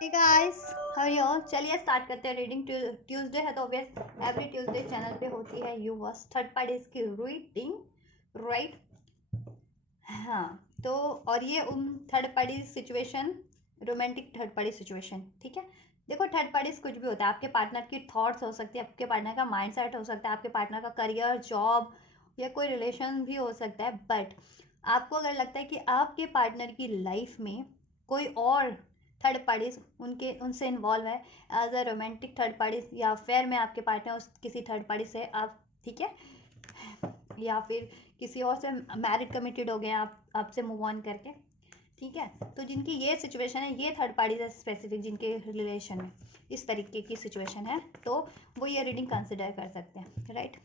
Hey guys, how are you all? चलिए start करते हैं रीडिंग। ट्यूसडे है तो ऑब्वियस एवरी ट्यूसडे चैनल पे होती है यू वॉस थर्ड पार्टीज की रीडिंग, राइट? हाँ, तो और ये third party situation, romantic third party situation, ठीक है। देखो, थर्ड पार्टीज कुछ भी होता है। आपके पार्टनर की थॉट्स हो सकती है, आपके पार्टनर का माइंड सेट हो सकता है, आपके पार्टनर का करियर, जॉब या कोई रिलेशन भी हो सकता है। बट आपको अगर लगता है कि आपके पार्टनर की लाइफ में कोई और थर्ड पार्टीज उनके उनसे इन्वॉल्व है as a romantic third parties, या अफेयर में आपके पार्टनर उस किसी थर्ड पार्टी से आप, ठीक है, या फिर किसी और से मैरिड कमिटेड हो गए आप आपसे मूव ऑन करके, ठीक है। तो जिनकी ये सिचुएशन है, ये थर्ड पार्टीज है स्पेसिफिक, जिनके रिलेशन में इस तरीके की सिचुएशन है, तो वो ये रीडिंग कंसिडर कर सकते हैं, राइट।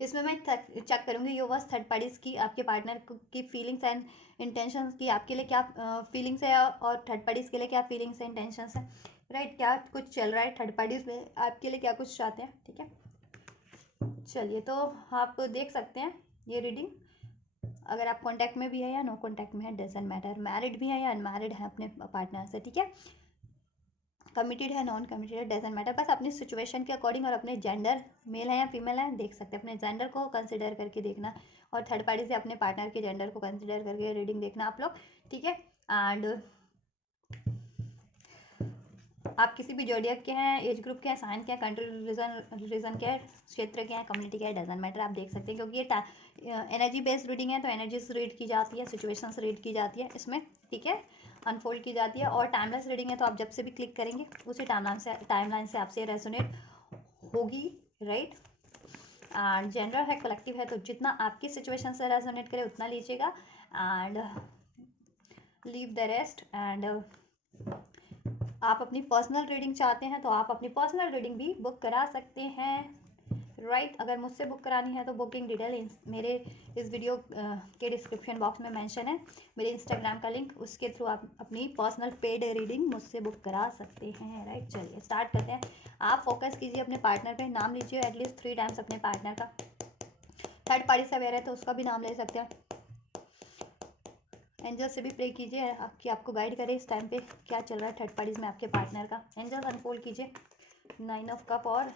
इसमें मैं चेक करूँगी यो वर्स थर्ड पार्टीज की, आपके पार्टनर की फीलिंग्स एंड इंटेंशंस की, आपके लिए क्या फीलिंग्स है और थर्ड पार्टीज के लिए क्या फीलिंग्स है, इंटेंशंस है, राइट। क्या कुछ चल रहा है थर्ड पार्टीज में, आपके लिए क्या कुछ चाहते हैं, ठीक है। चलिए, तो आप देख सकते हैं ये रीडिंग। अगर आप कांटेक्ट में भी है या नो कांटेक्ट में है, डजेंट मैटर, मैरिड भी है या अनमैरिड है अपने पार्टनर से, ठीक है, कमिटेड है, नॉन कमिटेड है, डजेंट मैटर। बस अपनी सिचुएशन के अकॉर्डिंग और अपने जेंडर, मेल है या फीमेल है, देख सकते हैं। अपने जेंडर को कंसिडर करके देखना और थर्ड पार्टी से अपने पार्टनर के जेंडर को कंसिडर करके रीडिंग देखना आप लोग, ठीक है। एंड आप किसी भी जोडियक के हैं, एज ग्रुप के हैं, साइन के हैं, कंट्री, रीजन के हैं, क्षेत्र के हैं, कम्युनिटी के हैं, डजेंट मैटर, आप देख सकते हैं। क्योंकि ये एनर्जी बेस्ड रीडिंग है तो एनर्जीज रीड की जाती है, सिचुएशंस रीड की जाती है इसमें, ठीक है, अनफोल्ड की जाती है। और टाइमलेस रीडिंग है तो आप जब से भी क्लिक करेंगे उसी टाइमलाइन से आपसे रेजोनेट होगी, राइट। एंड जेंडर है, कलेक्टिव है, तो जितना आपकी सिचुएशन से रेजोनेट करे उतना लीजिएगा and leave the rest. And आप अपनी पर्सनल रीडिंग चाहते हैं तो आप अपनी पर्सनल रीडिंग भी बुक करा सकते हैं, राइट। अगर मुझसे बुक करानी है तो बुकिंग डिटेल मेरे इस वीडियो के डिस्क्रिप्शन बॉक्स में मेंशन है, मेरे इंस्टाग्राम का लिंक, उसके थ्रू आप अपनी पर्सनल पेड रीडिंग मुझसे बुक करा सकते हैं, राइट। चलिए स्टार्ट करते हैं। आप फोकस कीजिए अपने पार्टनर पे, नाम लीजिए एटलीस्ट 3 टाइम्स अपने पार्टनर का। थर्ड पार्टी से अवेयर है तो उसका भी नाम ले सकते हैं। एंजल से भी प्रे कीजिए कि आपको गाइड करे इस टाइम पे क्या चल रहा है थर्ड पार्टीज में आपके पार्टनर का। एंजल अनफोल्ड कीजिए। 9 ऑफ कप और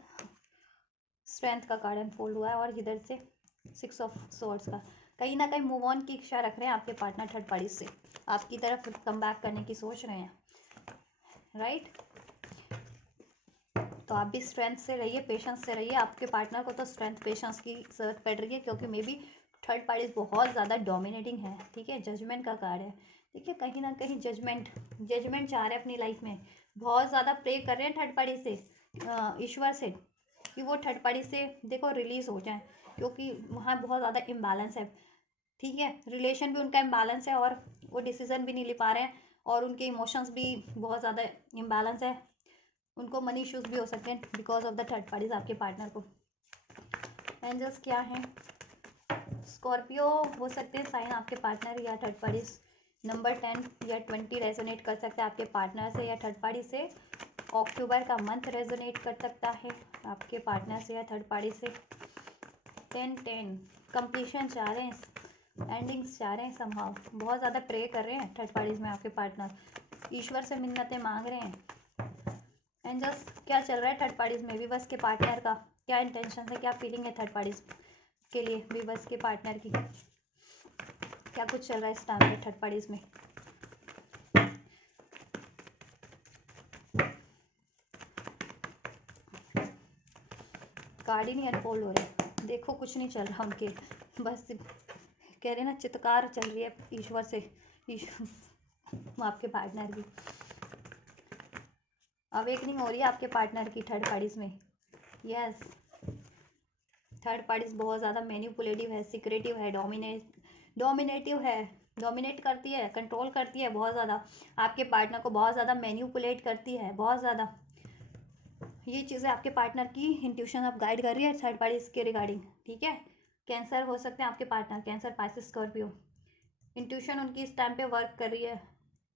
स्ट्रेंथ का कार्ड अनफोल्ड हुआ है, और इधर से 6 ऑफ सोर्ड्स का। कहीं ना कहीं मूव ऑन की इच्छा रख रहे हैं आपके पार्टनर थर्ड पार्टी से, आपकी तरफ कम बैक करने की सोच रहे हैं, राइट। तो आप भी स्ट्रेंथ से रहिए, पेशेंस से रहिए। आपके पार्टनर को तो स्ट्रेंथ पेशेंस की जरूरत पड़ रही है, क्योंकि मे बी थर्ड पार्टी बहुत ज़्यादा डोमिनेटिंग है, ठीक है। जजमेंट का कार्ड है, ठीक है, कहीं ना कहीं जजमेंट चाह रहे हैं अपनी लाइफ में। बहुत ज़्यादा प्रे कर रहे हैं थर्ड पार्टी से, ईश्वर से, कि वो थर्ड पार्टी से देखो रिलीज हो जाए, क्योंकि वहाँ बहुत ज़्यादा इम्बैलेंस है, ठीक है। रिलेशन भी उनका इम्बैलेंस है और वो डिसीजन भी नहीं ले पा रहे हैं, और उनके इमोशंस भी बहुत ज़्यादा इम्बैलेंस है। उनको मनी इश्यूज भी हो सकते हैं because of the third parties आपके पार्टनर को। एंजल्स क्या हैं? स्कॉर्पियो हो सकते हैं साइन आपके पार्टनर या थर्ड पार्टीज। नंबर 10 या 20 रेजोनेट कर सकता है आपके पार्टनर से या थर्ड पार्टी से। अक्टूबर का मंथ रेजोनेट कर सकता है आपके पार्टनर से या थर्ड पार्टी से। 10-10 कंप्लीशन चाह रहे हैं, एंडिंग्स चाह रहे हैं समहाउ। बहुत ज़्यादा प्रे कर रहे हैं थर्ड पार्टीज में आपके पार्टनर, ईश्वर से मिन्नतें मांग रहे हैं। एंजल्स क्या चल रहा है थर्ड पार्टीज में? विवश के पार्टनर का क्या इंटेंशन है, क्या फीलिंग है थर्ड पार्टीज के लिए? विवश के पार्टनर की क्या कुछ चल रहा है इस टाइम पे थर्ड पार्टीज में? कार्ड ही नहीं अनफोल्ड हो रहे। देखो कुछ नहीं चल रहा उनके, बस कह रहे ना, चित्कार चल रही है ईश्वर से, ईश्वर आपके पार्टनर की अवेकनिंग हो रही है आपके पार्टनर की थर्ड पार्टीज में। यस, थर्ड पार्टीज बहुत ज़्यादा मैनिपुलेटिव है, सिक्रेटिव है, डोमिनेटिव है, डोमिनेट करती है, कंट्रोल करती है बहुत ज़्यादा। आपके पार्टनर को बहुत ज़्यादा मैनिपुलेट करती है, बहुत ज़्यादा। ये चीज़ें आपके पार्टनर की इंट्यूशन अब गाइड कर रही है थर्ड पार्टीज के रिगार्डिंग, ठीक है। कैंसर हो सकते हैं आपके partner, cancer, Pisces, Scorpio. Intuition उनकी इस टाइम पे वर्क कर रही है।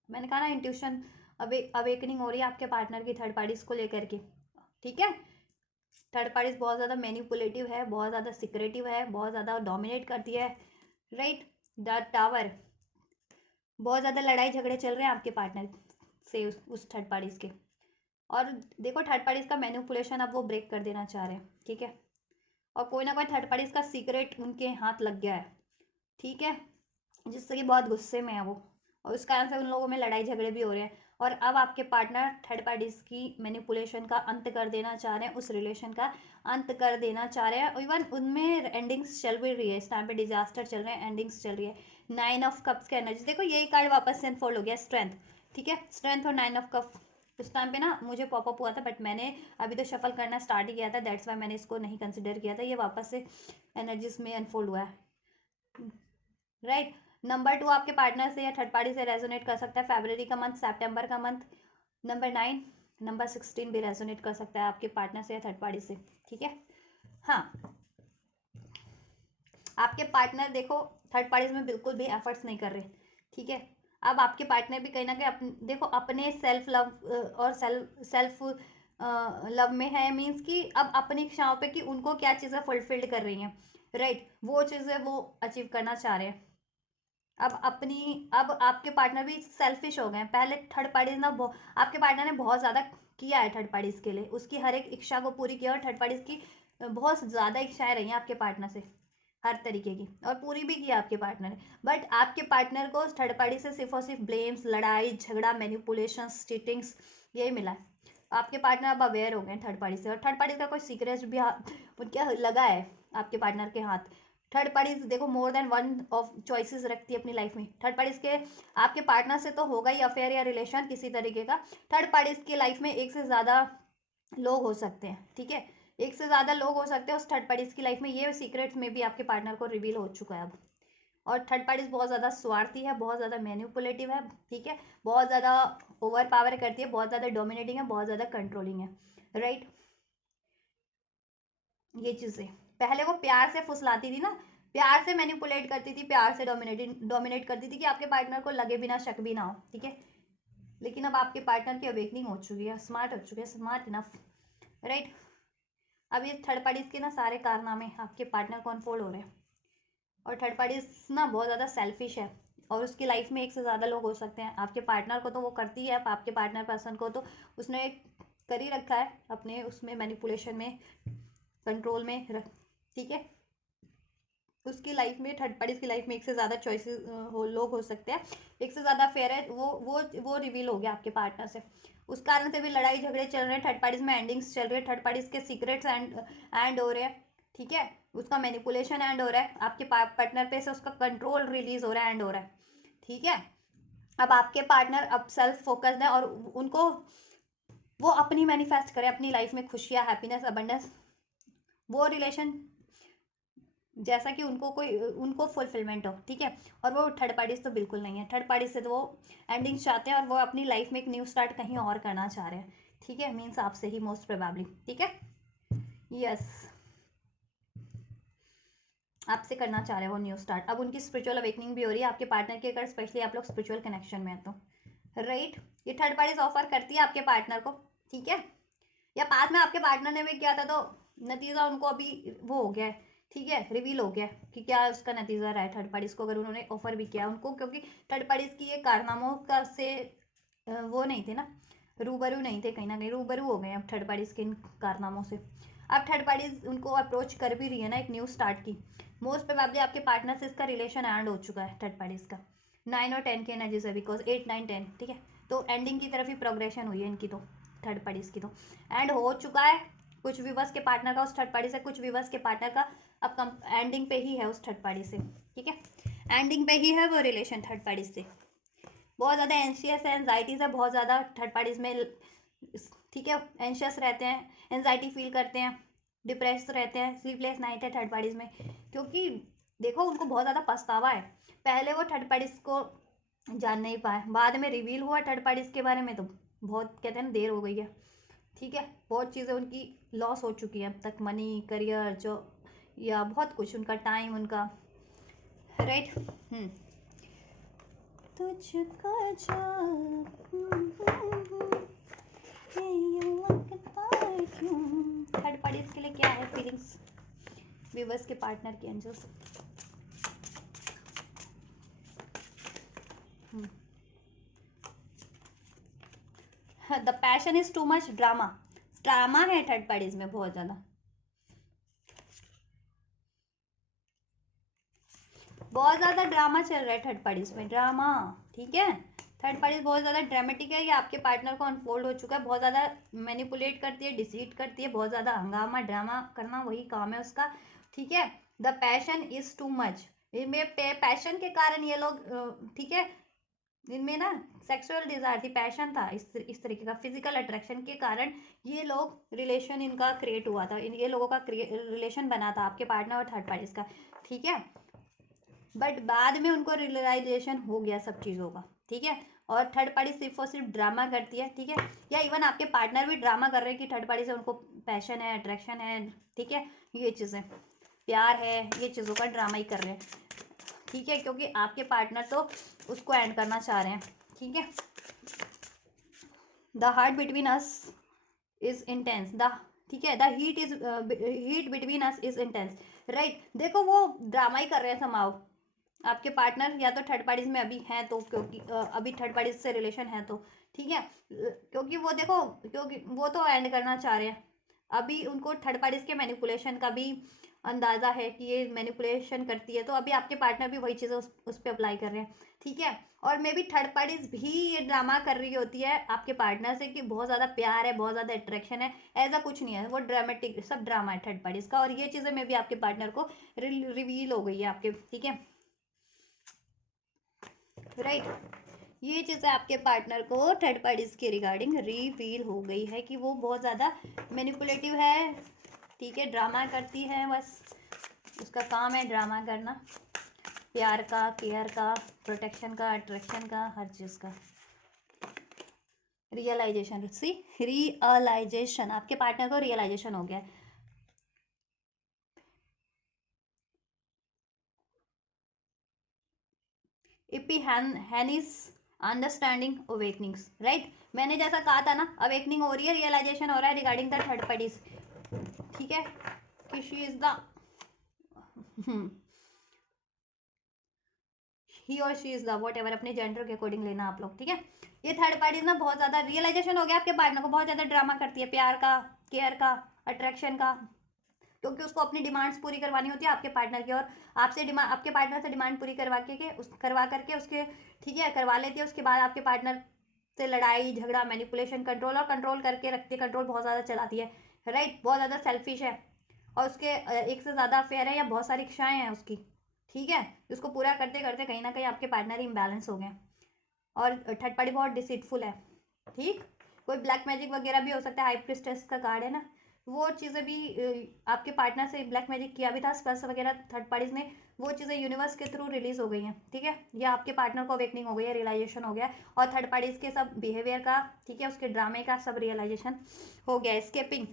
मैंने कहा ना, इंट्यूशन अवेकनिंग हो रही है आपके पार्टनर की थर्ड पार्टीज को लेकर के, ठीक है। थर्ड पार्टीज बहुत ज़्यादा मैनिपुलेटिव है, बहुत ज़्यादा सिक्रेटिव है, बहुत ज़्यादा डोमिनेट करती है, राइट। द टावर, बहुत ज़्यादा लड़ाई झगड़े चल रहे हैं आपके पार्टनर से उस थर्ड पार्टीज के। और देखो थर्ड पार्टीज का मैनिपुलेशन अब वो ब्रेक कर देना चाह रहे हैं, ठीक है। और कोई ना कोई थर्ड पार्टीज का सीक्रेट उनके हाथ लग गया है, ठीक है, जिससे कि बहुत गुस्से में है वो, और उस कारण से उन लोगों में लड़ाई झगड़े भी हो रहे हैं। और अब आपके पार्टनर थर्ड पार्टीज की मैनिपुलेशन का अंत कर देना चाह रहे हैं, उस रिलेशन का अंत कर देना चाह रहे हैं। इवन उनमें एंडिंग्स चल भी रही है, इस टाइम पे डिजास्टर चल रहे हैं, एंडिंग्स चल रही है। 9 ऑफ कप्स का एनर्जी देखो, यही कार्ड वापस से अनफोल्ड हो गया, स्ट्रेंथ, ठीक है, स्ट्रेंथ और 9 ऑफ कप। उस टाइम पे ना मुझे पॉपअप हुआ था, बट मैंने अभी तो शफल करना स्टार्ट ही किया था, दैट्स वाई मैंने इसको नहीं कंसिडर किया था। ये वापस से एनर्जीज में अनफोल्ड हुआ है, राइट। नंबर 2 आपके पार्टनर से या थर्ड पार्टी से रेजोनेट कर सकता है फरवरी का मंथ, सितंबर का मंथ। नंबर 9, नंबर 16 भी रेजोनेट कर सकता है आपके पार्टनर से या थर्ड पार्टी से, ठीक है। हाँ, आपके पार्टनर देखो थर्ड पार्टीज में बिल्कुल भी एफर्ट्स नहीं कर रहे, ठीक है। अब आपके पार्टनर भी कहीं ना कहीं देखो अपने सेल्फ लव और सेल्फ लव में है, मीन्स कि अब अपनी इच्छाओं पे कि उनको क्या चीज़ें फुलफिल्ड कर रही हैं, राइट, वो चीज़ें वो अचीव करना चाह रहे हैं। अब आपके पार्टनर भी सेल्फिश हो गए हैं। पहले थर्ड पार्टी ना आपके पार्टनर ने बहुत ज़्यादा किया है थर्ड पार्टीज के लिए, उसकी हर एक इच्छा को पूरी किया, और थर्ड पार्टीज की बहुत ज़्यादा इच्छाएं रही हैं आपके पार्टनर से, हर तरीके की, और पूरी भी किया आपके पार्टनर ने। बट आपके पार्टनर को थर्ड पार्टी से सिर्फ और सिर्फ ब्लेम्स, लड़ाई झगड़ा, मैनिपुलेशंस, चीटिंग्स, यही मिला है। आपके पार्टनर अब अवेयर हो गए थर्ड पार्टी से, और थर्ड पार्टी का कोई सीक्रेट भी उनके लगा है आपके पार्टनर के हाथ। थर्ड पार्टीज देखो more than one of choices रखती है अपनी लाइफ में। थर्ड पार्टीज के आपके पार्टनर से तो होगा ही अफेयर या रिलेशन किसी तरीके का। थर्ड पार्टीज की लाइफ में एक से ज़्यादा लोग हो सकते हैं, ठीक है, एक से ज़्यादा लोग हो सकते हैं उस थर्ड पार्टीज की लाइफ में। ये सीक्रेट्स में भी आपके पार्टनर को रिवील हो चुका है अब। और थर्ड पार्टीज बहुत ज़्यादा स्वार्थी है, बहुत ज़्यादा मैनिपुलेटिव है, ठीक है, बहुत ज़्यादा ओवर पावर करती है, बहुत ज़्यादा डोमिनेटिंग है, बहुत ज़्यादा कंट्रोलिंग है, राइट। ये चीज़ें पहले वो प्यार से फुसलाती थी ना, प्यार से मैनिपुलेट करती थी, प्यार से डोमिनेट करती थी कि आपके पार्टनर को लगे बिना शक भी ना हो, ठीक है। लेकिन अब आपके पार्टनर की अवेकनिंग हो चुकी है, स्मार्ट हो चुके हैं, स्मार्ट इनफ, राइट। अब ये थर्ड पार्टीज के ना सारे कारनामे आपके पार्टनर को अनफोल्ड हो रहे हैं। और थर्ड पार्टीज ना बहुत ज़्यादा सेल्फिश है, और उसकी लाइफ में एक से ज़्यादा लोग हो सकते हैं। आपके पार्टनर को तो वो करती है, आपके पार्टनर पर्सन को तो उसने कर ही रखा है अपने उसमें मैनिपुलेशन में, कंट्रोल में रख, ठीक है। उसकी लाइफ में थर्ड पार्टीज की लाइफ में एक से ज़्यादा चॉइसेस लोग हो सकते हैं, एक से ज़्यादा फेयर है, वो रिवील हो गया आपके पार्टनर से। उस कारण से भी लड़ाई झगड़े चल रहे हैं, थर्ड पार्टीज में एंडिंग्स चल रही है, थर्ड पार्टीज के सीक्रेट्स एंड हो रहे हैं, ठीक है, उसका मैनिपुलेशन एंड हो रहा है, आपके पार्टनर पे से उसका कंट्रोल रिलीज हो रहा है, एंड हो रहा है, ठीक है। अब आपके पार्टनर अब सेल्फ फोकस्ड है, और उनको वो अपनी मैनिफेस्ट करें अपनी लाइफ में खुशियाँ, हैप्पीनेस, अबंडेंस, वो रिलेशन जैसा कि उनको फुलफिलमेंट हो, ठीक है। और वो थर्ड पार्टीज तो बिल्कुल नहीं है, थर्ड पार्टीज से तो वो एंडिंग चाहते हैं, और वो अपनी लाइफ में एक न्यू स्टार्ट कहीं और करना चाह रहे हैं, ठीक है, मीन्स आपसे ही मोस्ट प्रोबेबली, ठीक है, यस, आपसे करना चाह रहे हैं वो न्यू स्टार्ट। अब उनकी स्पिरिचुअल अवेकनिंग भी हो रही है आपके पार्टनर के, अगर स्पेशली आप लोग स्पिरिचुअल कनेक्शन में है तो, राइट। ये थर्ड पार्टीज ऑफर करती है आपके पार्टनर को, ठीक है, या बाद में आपके पार्टनर ने भी किया था, तो नतीजा उनको अभी वो हो गया है, ठीक है, रिवील हो गया कि क्या उसका नतीजा रहा है थर्ड पार्टीज को, अगर उन्होंने ऑफर भी किया उनको, क्योंकि थर्ड पार्टीज की ये कारनामों का से वो नहीं थे ना, रूबरू नहीं थे, कहीं ना कहीं रूबरू हो गए अब थर्ड पार्टीज के इन कारनामों से। अब थर्ड पार्टीज उनको अप्रोच कर भी रही है ना एक न्यू स्टार्ट की, मोस्ट प्रोबेबली आपके पार्टनर से इसका रिलेशन एंड हो चुका है थर्ड पार्टीज का 9 और 10 की एनर्जी से, बिकॉज 8 9 10, ठीक है, तो एंडिंग की तरफ ही प्रोग्रेशन हुई है इनकी तो, थर्ड पार्टीज की तो एंड हो चुका है। कुछ व्यूवर्स के पार्टनर का उस थर्ड पार्टी से, कुछ व्यूवर्स के पार्टनर का अब एंडिंग पे ही है उस थर्ड पार्टी से, ठीक है, एंडिंग पे ही है वो रिलेशन थर्ड पार्टी से। बहुत ज़्यादा एंशियस है, एनजाइटीज़ है बहुत ज़्यादा थर्ड पार्टीज में, ठीक है, एंशियस रहते हैं, एनजाइटी फील करते हैं, डिप्रेस रहते हैं, स्लीपलेस नाइट है थर्ड पार्टीज में, क्योंकि देखो उनको बहुत ज़्यादा पछतावा है। पहले वो थर्ड पार्टीज को जान नहीं पाए, बाद में रिवील हुआ थर्ड पार्टीज के बारे में, तो बहुत कहते हैं ना देर हो गई है, ठीक है, बहुत चीज़ें उनकी लॉस हो चुकी है अब तक, मनी, करियर, जो या बहुत कुछ, उनका टाइम, उनका, राइट। तुझको थर्ड पार्टीज के लिए क्या है फीलिंग्स, व्यूवर्स के पार्टनर की angels, the passion is too much drama, drama है थर्ड पार्टीज में बहुत ज़्यादा, बहुत ज़्यादा ड्रामा चल रहा है थर्ड पार्टीज में, ड्रामा। ठीक है, थर्ड पार्टीज बहुत ज़्यादा ड्रामेटिक है, ये आपके पार्टनर को अनफोल्ड हो चुका है, बहुत ज़्यादा मैनिपुलेट करती है, डिसीट करती है, बहुत ज़्यादा हंगामा ड्रामा करना वही काम है उसका। ठीक है, the passion is too much, इनमें पैशन के कारण ये लोग, ठीक है, इनमें ना सेक्सुअल डिजायर थी, पैशन था, इस तरीके का फिजिकल अट्रैक्शन के कारण ये लोग रिलेशन इनका क्रिएट हुआ था, ये लोगों का रिलेशन बना था आपके पार्टनर और थर्ड पार्टीज का। ठीक है, बट बाद में उनको रियलाइजेशन हो गया सब चीज़ों का। ठीक है, और थर्ड पार्टी सिर्फ और सिर्फ ड्रामा करती है। ठीक है, या इवन आपके पार्टनर भी ड्रामा कर रहे हैं कि थर्ड पार्टी से उनको पैशन है, अट्रैक्शन है। ठीक है, ये चीज़ें प्यार है, ये चीज़ों का ड्रामा ही कर रहे हैं। ठीक है, क्योंकि आपके पार्टनर तो उसको एंड करना चाह रहे हैं। ठीक है, the heart between us is intense, the, ठीक है, the heat between us is intense, right. देखो वो ड्रामा ही कर रहे हैं समाओ, आपके पार्टनर या तो थर्ड पार्टीज में अभी हैं तो, क्योंकि अभी थर्ड पार्टीज से रिलेशन है तो। ठीक है, क्योंकि वो देखो, क्योंकि वो तो एंड करना चाह रहे हैं, अभी उनको थर्ड पार्टीज के मैनिपुलेशन का भी अंदाजा है कि ये मैनिपुलेशन करती है, तो अभी आपके पार्टनर भी वही चीज़ें उस पर अप्लाई कर रहे हैं। ठीक है, और मे बी थर्ड पार्टीज भी ये ड्रामा कर रही होती है आपके पार्टनर से कि बहुत ज़्यादा प्यार है, बहुत ज़्यादा अट्रैक्शन है, ऐसा कुछ नहीं है, वो ड्रामेटिक सब ड्रामा है थर्ड पार्टीज का, और ये चीज़ें मे बी आपके पार्टनर को रिवील हो गई है आपके। ठीक है, राइट, ये चीज़ें आपके पार्टनर को थर्ड पार्टीज के रिगार्डिंग रिवील हो गई है कि वो बहुत ज़्यादा मैनिपुलेटिव है। ठीक है, ड्रामा करती है, बस उसका काम है ड्रामा करना, प्यार का, केयर का, प्रोटेक्शन का, अट्रैक्शन का, हर चीज़ का। रियलाइजेशन, सी रियलाइजेशन, आपके पार्टनर को रियलाइजेशन हो गया है। एपिफैनीज अंडरस्टैंडिंग अवेकनिंग्स, राइट, मैंने जैसा कहा था ना, अवेकनिंग हो रही है, रियलाइजेशन हो रहा है रिगार्डिंग द थर्ड पार्टीज। ठीक है, कि शी इज द ही और she is the what ever, अपने जेंडर के अकॉर्डिंग लेना आप लोग। ठीक है, ये थर्ड पार्टीज ना बहुत ज्यादा रियलाइजेशन हो गया आपके पार्टनर को, बहुत ज्यादा ड्रामा करती है, प्यार का, केयर का, अट्रैक्शन का, क्योंकि उसको अपनी डिमांड्स पूरी करवानी होती है आपके पार्टनर की, और आपसे डिमांड, आपके पार्टनर से डिमांड पूरी करवा करके उसके, ठीक है, करवा लेती है, उसके बाद आपके पार्टनर से लड़ाई झगड़ा, मैनिपुलेशन, कंट्रोल, और कंट्रोल करके रखती है, कंट्रोल बहुत ज़्यादा चलाती है, राइट, बहुत ज़्यादा सेल्फिश है, और उसके एक से ज़्यादा अफेयर है या बहुत सारी इच्छाएं हैं उसकी। ठीक है, उसको पूरा करते करते कहीं ना कहीं आपके पार्टनर इम्बैलेंस हो गए, और थर्ड पार्टी बहुत डिसीटफुल है। ठीक, कोई ब्लैक मैजिक वगैरह भी हो सकता है, हाई प्रिस्टेस का कार्ड है ना, वो चीज़ें भी आपके पार्टनर से ब्लैक मैजिक किया भी था, स्पेल्स वगैरह थर्ड पार्टीज ने, वो चीज़ें यूनिवर्स के थ्रू रिलीज हो गई हैं। ठीक है, या आपके पार्टनर को अवेकनिंग हो गई है, रियलाइजेशन हो गया, और थर्ड पार्टीज के सब बिहेवियर का, ठीक है, उसके ड्रामे का सब रियलाइजेशन हो गया। एस्केपिंग,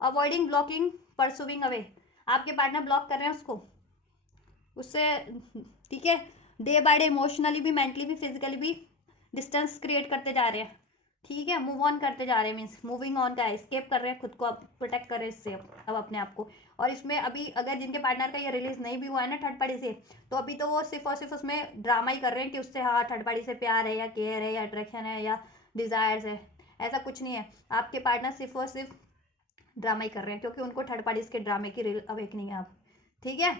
अवॉइडिंग, ब्लॉकिंग, परसुविंग अवे, आपके पार्टनर ब्लॉक कर रहे हैं उसको, उससे, ठीक है, डे बाय डे इमोशनली भी, मेंटली भी, फिजिकली भी डिस्टेंस क्रिएट करते जा रहे हैं। ठीक है, मूव ऑन करते जा रहे हैं, मीन्स मूविंग ऑन का है, स्केप कर रहे हैं खुद को, अब प्रोटेक्ट कर रहे हैं इससे अब अपने आप को। और इसमें अभी अगर जिनके पार्टनर का ये रिलीज नहीं भी हुआ है ना थर्ड पार्टी से, तो अभी तो वो सिर्फ और सिर्फ उसमें ड्रामा ही कर रहे हैं कि उससे हाँ थर्ड पार्टी से प्यार है या केयर है या अट्रैक्शन है या डिजायर्स है, ऐसा कुछ नहीं है। आपके पार्टनर सिर्फ और सिर्फ ड्रामा ही कर रहे हैं, क्योंकि उनको थर्ड पार्टीज के ड्रामे की अवेकनिंग है अब। ठीक है,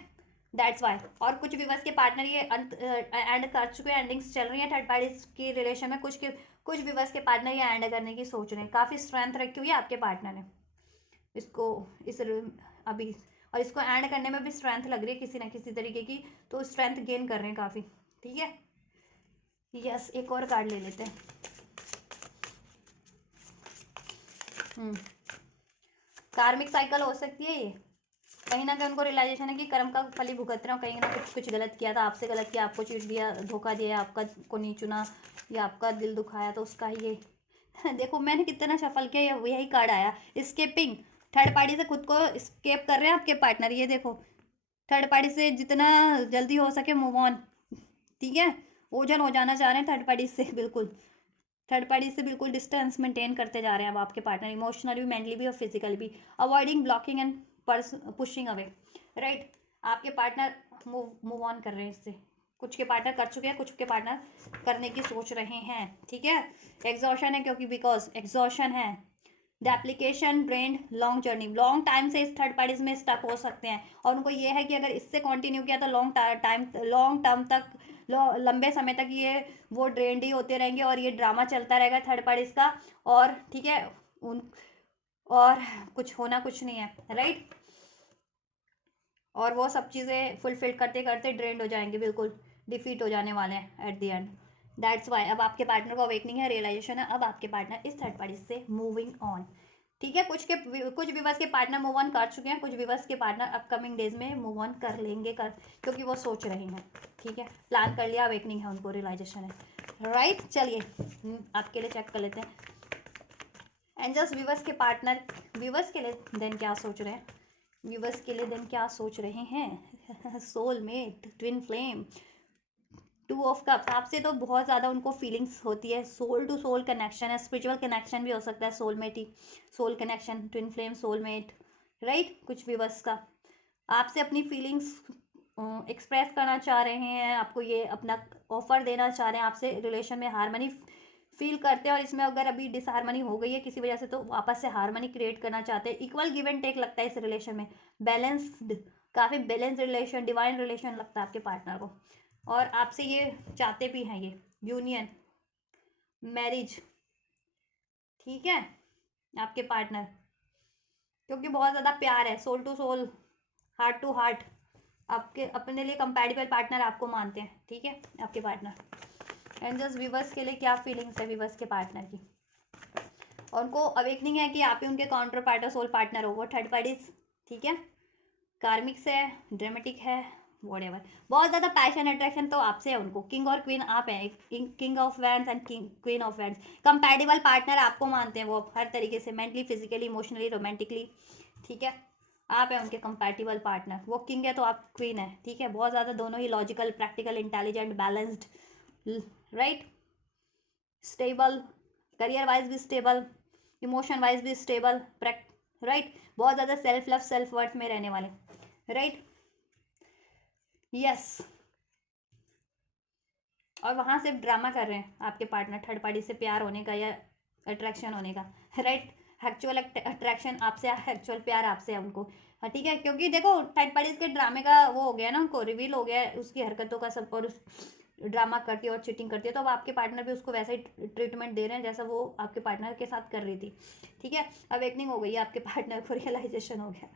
दैट्स वाई। और कुछ व्यूअर्स के पार्टनर ये एंड कर चुके हैं, एंडिंग्स चल रही है थर्ड पार्टीज की रिलेशन में, कुछ व्यूअर्स के पार्टनर ये एंड करने की सोच रहे हैं, काफ़ी स्ट्रेंथ रखी हुई है आपके पार्टनर ने इसको, इस अभी, और इसको एंड करने में भी स्ट्रेंथ लग रही है किसी ना किसी तरीके की, तो स्ट्रेंथ गेन कर रहे हैं काफ़ी। ठीक है, यस, एक और कार्ड ले लेते हैं। कार्मिक साइकिल हो सकती है ये, कहीं ना कहीं उनको रियलाइजेशन है कि कर्म का फल ही भुगत रहे हो, कहीं ना कुछ गलत किया था, आपसे गलत किया, आपको चीट दिया, धोखा दिया, आपका को नहीं चुना, या आपका दिल दुखाया, तो उसका ही ये देखो मैंने कितना सफल किया, यही कार्ड आया, स्केपिंग, थर्ड पार्टी से खुद को स्केप कर रहे हैं आपके पार्टनर, ये देखो, थर्ड पार्टी से जितना जल्दी हो सके मूव ऑन। ठीक है, ओझल हो जाना चाह रहे हैं थर्ड पार्टी से, बिल्कुल थर्ड पार्टी से बिल्कुल डिस्टेंस मेंटेन करते जा रहे हैं अब आपके पार्टनर, इमोशनली भी, मेंटली भी और फिजिकली भी। Avoiding, blocking and pushing away, right, आपके पार्टनर मूव ऑन कर रहे हैं इससे, कुछ के पार्टनर कर चुके हैं, कुछ के पार्टनर करने की सोच रहे हैं, ठीक है। एग्जॉशन है क्योंकि बिकॉज एग्जॉशन है। The application brain long journey, long time से इस थर्ड पार्टीज में स्टक हो सकते हैं और उनको ये है कि अगर इससे कंटिन्यू किया तो लॉन्ग टर्म तक लंबे समय तक ये वो ड्रेंड ही होते रहेंगे और ये ड्रामा चलता रहेगा थर्ड पार्टीज का। और ठीक है, उन और कुछ होना कुछ नहीं है, राइट। और वो सब चीज़ें फुलफिल करते करते ड्रेंड हो जाएंगे, बिल्कुल डिफीट हो जाने वाले हैं at the end. That's why अब आपके पार्टनर को अवेकनिंग है, रियलाइजेशन है, अब आपके पार्टनर इस थर्ड पार्टी से मूविंग ऑन, ठीक है। कुछ व्यूअर्स के पार्टनर मूव ऑन कर चुके हैं, कुछ व्यूअर्स के पार्टनर अपकमिंग डेज में मूव ऑन कर लेंगे क्योंकि वो सोच रहे हैं, ठीक है। प्लान कर लिया, अवेकनिंग है उनको, रियलाइजेशन है, राइट। चलिए आपके लिए चेक कर लेते हैं। एंड जस्ट व्यूअर्स के पार्टनर व्यूअर्स के लिए देन क्या सोच रहे हैं, व्यूअर्स के लिए देन क्या सोच रहे हैं। Soulmate, twin flame, two of cups, आपसे तो बहुत ज़्यादा उनको फीलिंग्स होती है, सोल टू सोल कनेक्शन है, स्पिरिचुअल कनेक्शन भी हो सकता है, सोलमेट ही soul connection, twin flame, soulmate, right. कुछ व्यूअर्स का आपसे अपनी फीलिंग्स एक्सप्रेस करना चाह रहे हैं, आपको ये अपना ऑफर देना चाह रहे हैं, आपसे रिलेशन में हारमनी फील करते हैं और इसमें अगर अभी डिसहारमनी हो गई है किसी वजह से तो वापस से हारमनी क्रिएट करना चाहते हैं। इक्वल गिव एंड टेक लगता है इस रिलेशन में, बैलेंस्ड, काफ़ी बैलेंस रिलेशन, डिवाइन रिलेशन लगता है आपके पार्टनर को। और आपसे ये चाहते भी हैं, ये यूनियन, मैरिज, ठीक है, आपके पार्टनर, क्योंकि बहुत ज़्यादा प्यार है, soul to soul, heart to heart, आपके अपने लिए कंपैटिबल पार्टनर आपको मानते हैं, ठीक है, आपके पार्टनर। एंड जस्ट व्यूअर्स के लिए क्या फीलिंग्स है व्यूअर्स के पार्टनर की, और उनको अवेकनिंग है कि आप ही उनके काउंटर पार्टनर, सोल पार्टनर हो, वो थर्ड पार्टीज, ठीक है, कार्मिक्स है, ड्रामेटिक है, वॉटेवर। बहुत ज़्यादा पैशन अट्रैक्शन तो आपसे है उनको, किंग और क्वीन आप हैं, king of wands and queen of wands, compatible partner आपको मानते हैं वो हर तरीके से, मेंटली, फिजिकली, इमोशनली, रोमांटिकली, ठीक है। आप हैं उनके कंपैटिबल पार्टनर, वो किंग है तो आप क्वीन है, ठीक है। बहुत ज़्यादा दोनों ही logical, practical, intelligent, balanced, right, stable, career wise भी स्टेबल, इमोशन वाइज भी स्टेबल, राइट। बहुत ज़्यादा सेल्फ लव, सेल्फ वर्थ में रहने वाले, राइट, यस। और वहाँ से ड्रामा कर रहे हैं आपके पार्टनर, थर्ड पार्टी से प्यार होने का या अट्रैक्शन होने का, राइट। एक्चुअल अट्रैक्शन आपसे, एक्चुअल प्यार आपसे है उनको, हाँ, ठीक है। क्योंकि देखो थर्ड पार्टीज के ड्रामे का वो हो गया ना, उनको रिवील हो गया है उसकी हरकतों का सब, और उस ड्रामा करती है और चीटिंग करती है, तो अब आपके पार्टनर भी उसको वैसा ही ट्रीटमेंट दे रहे हैं जैसा वो आपके पार्टनर के साथ कर रही थी, ठीक है। अवेकनिंग हो गई है आपके पार्टनर को, रियलाइजेशन हो गया,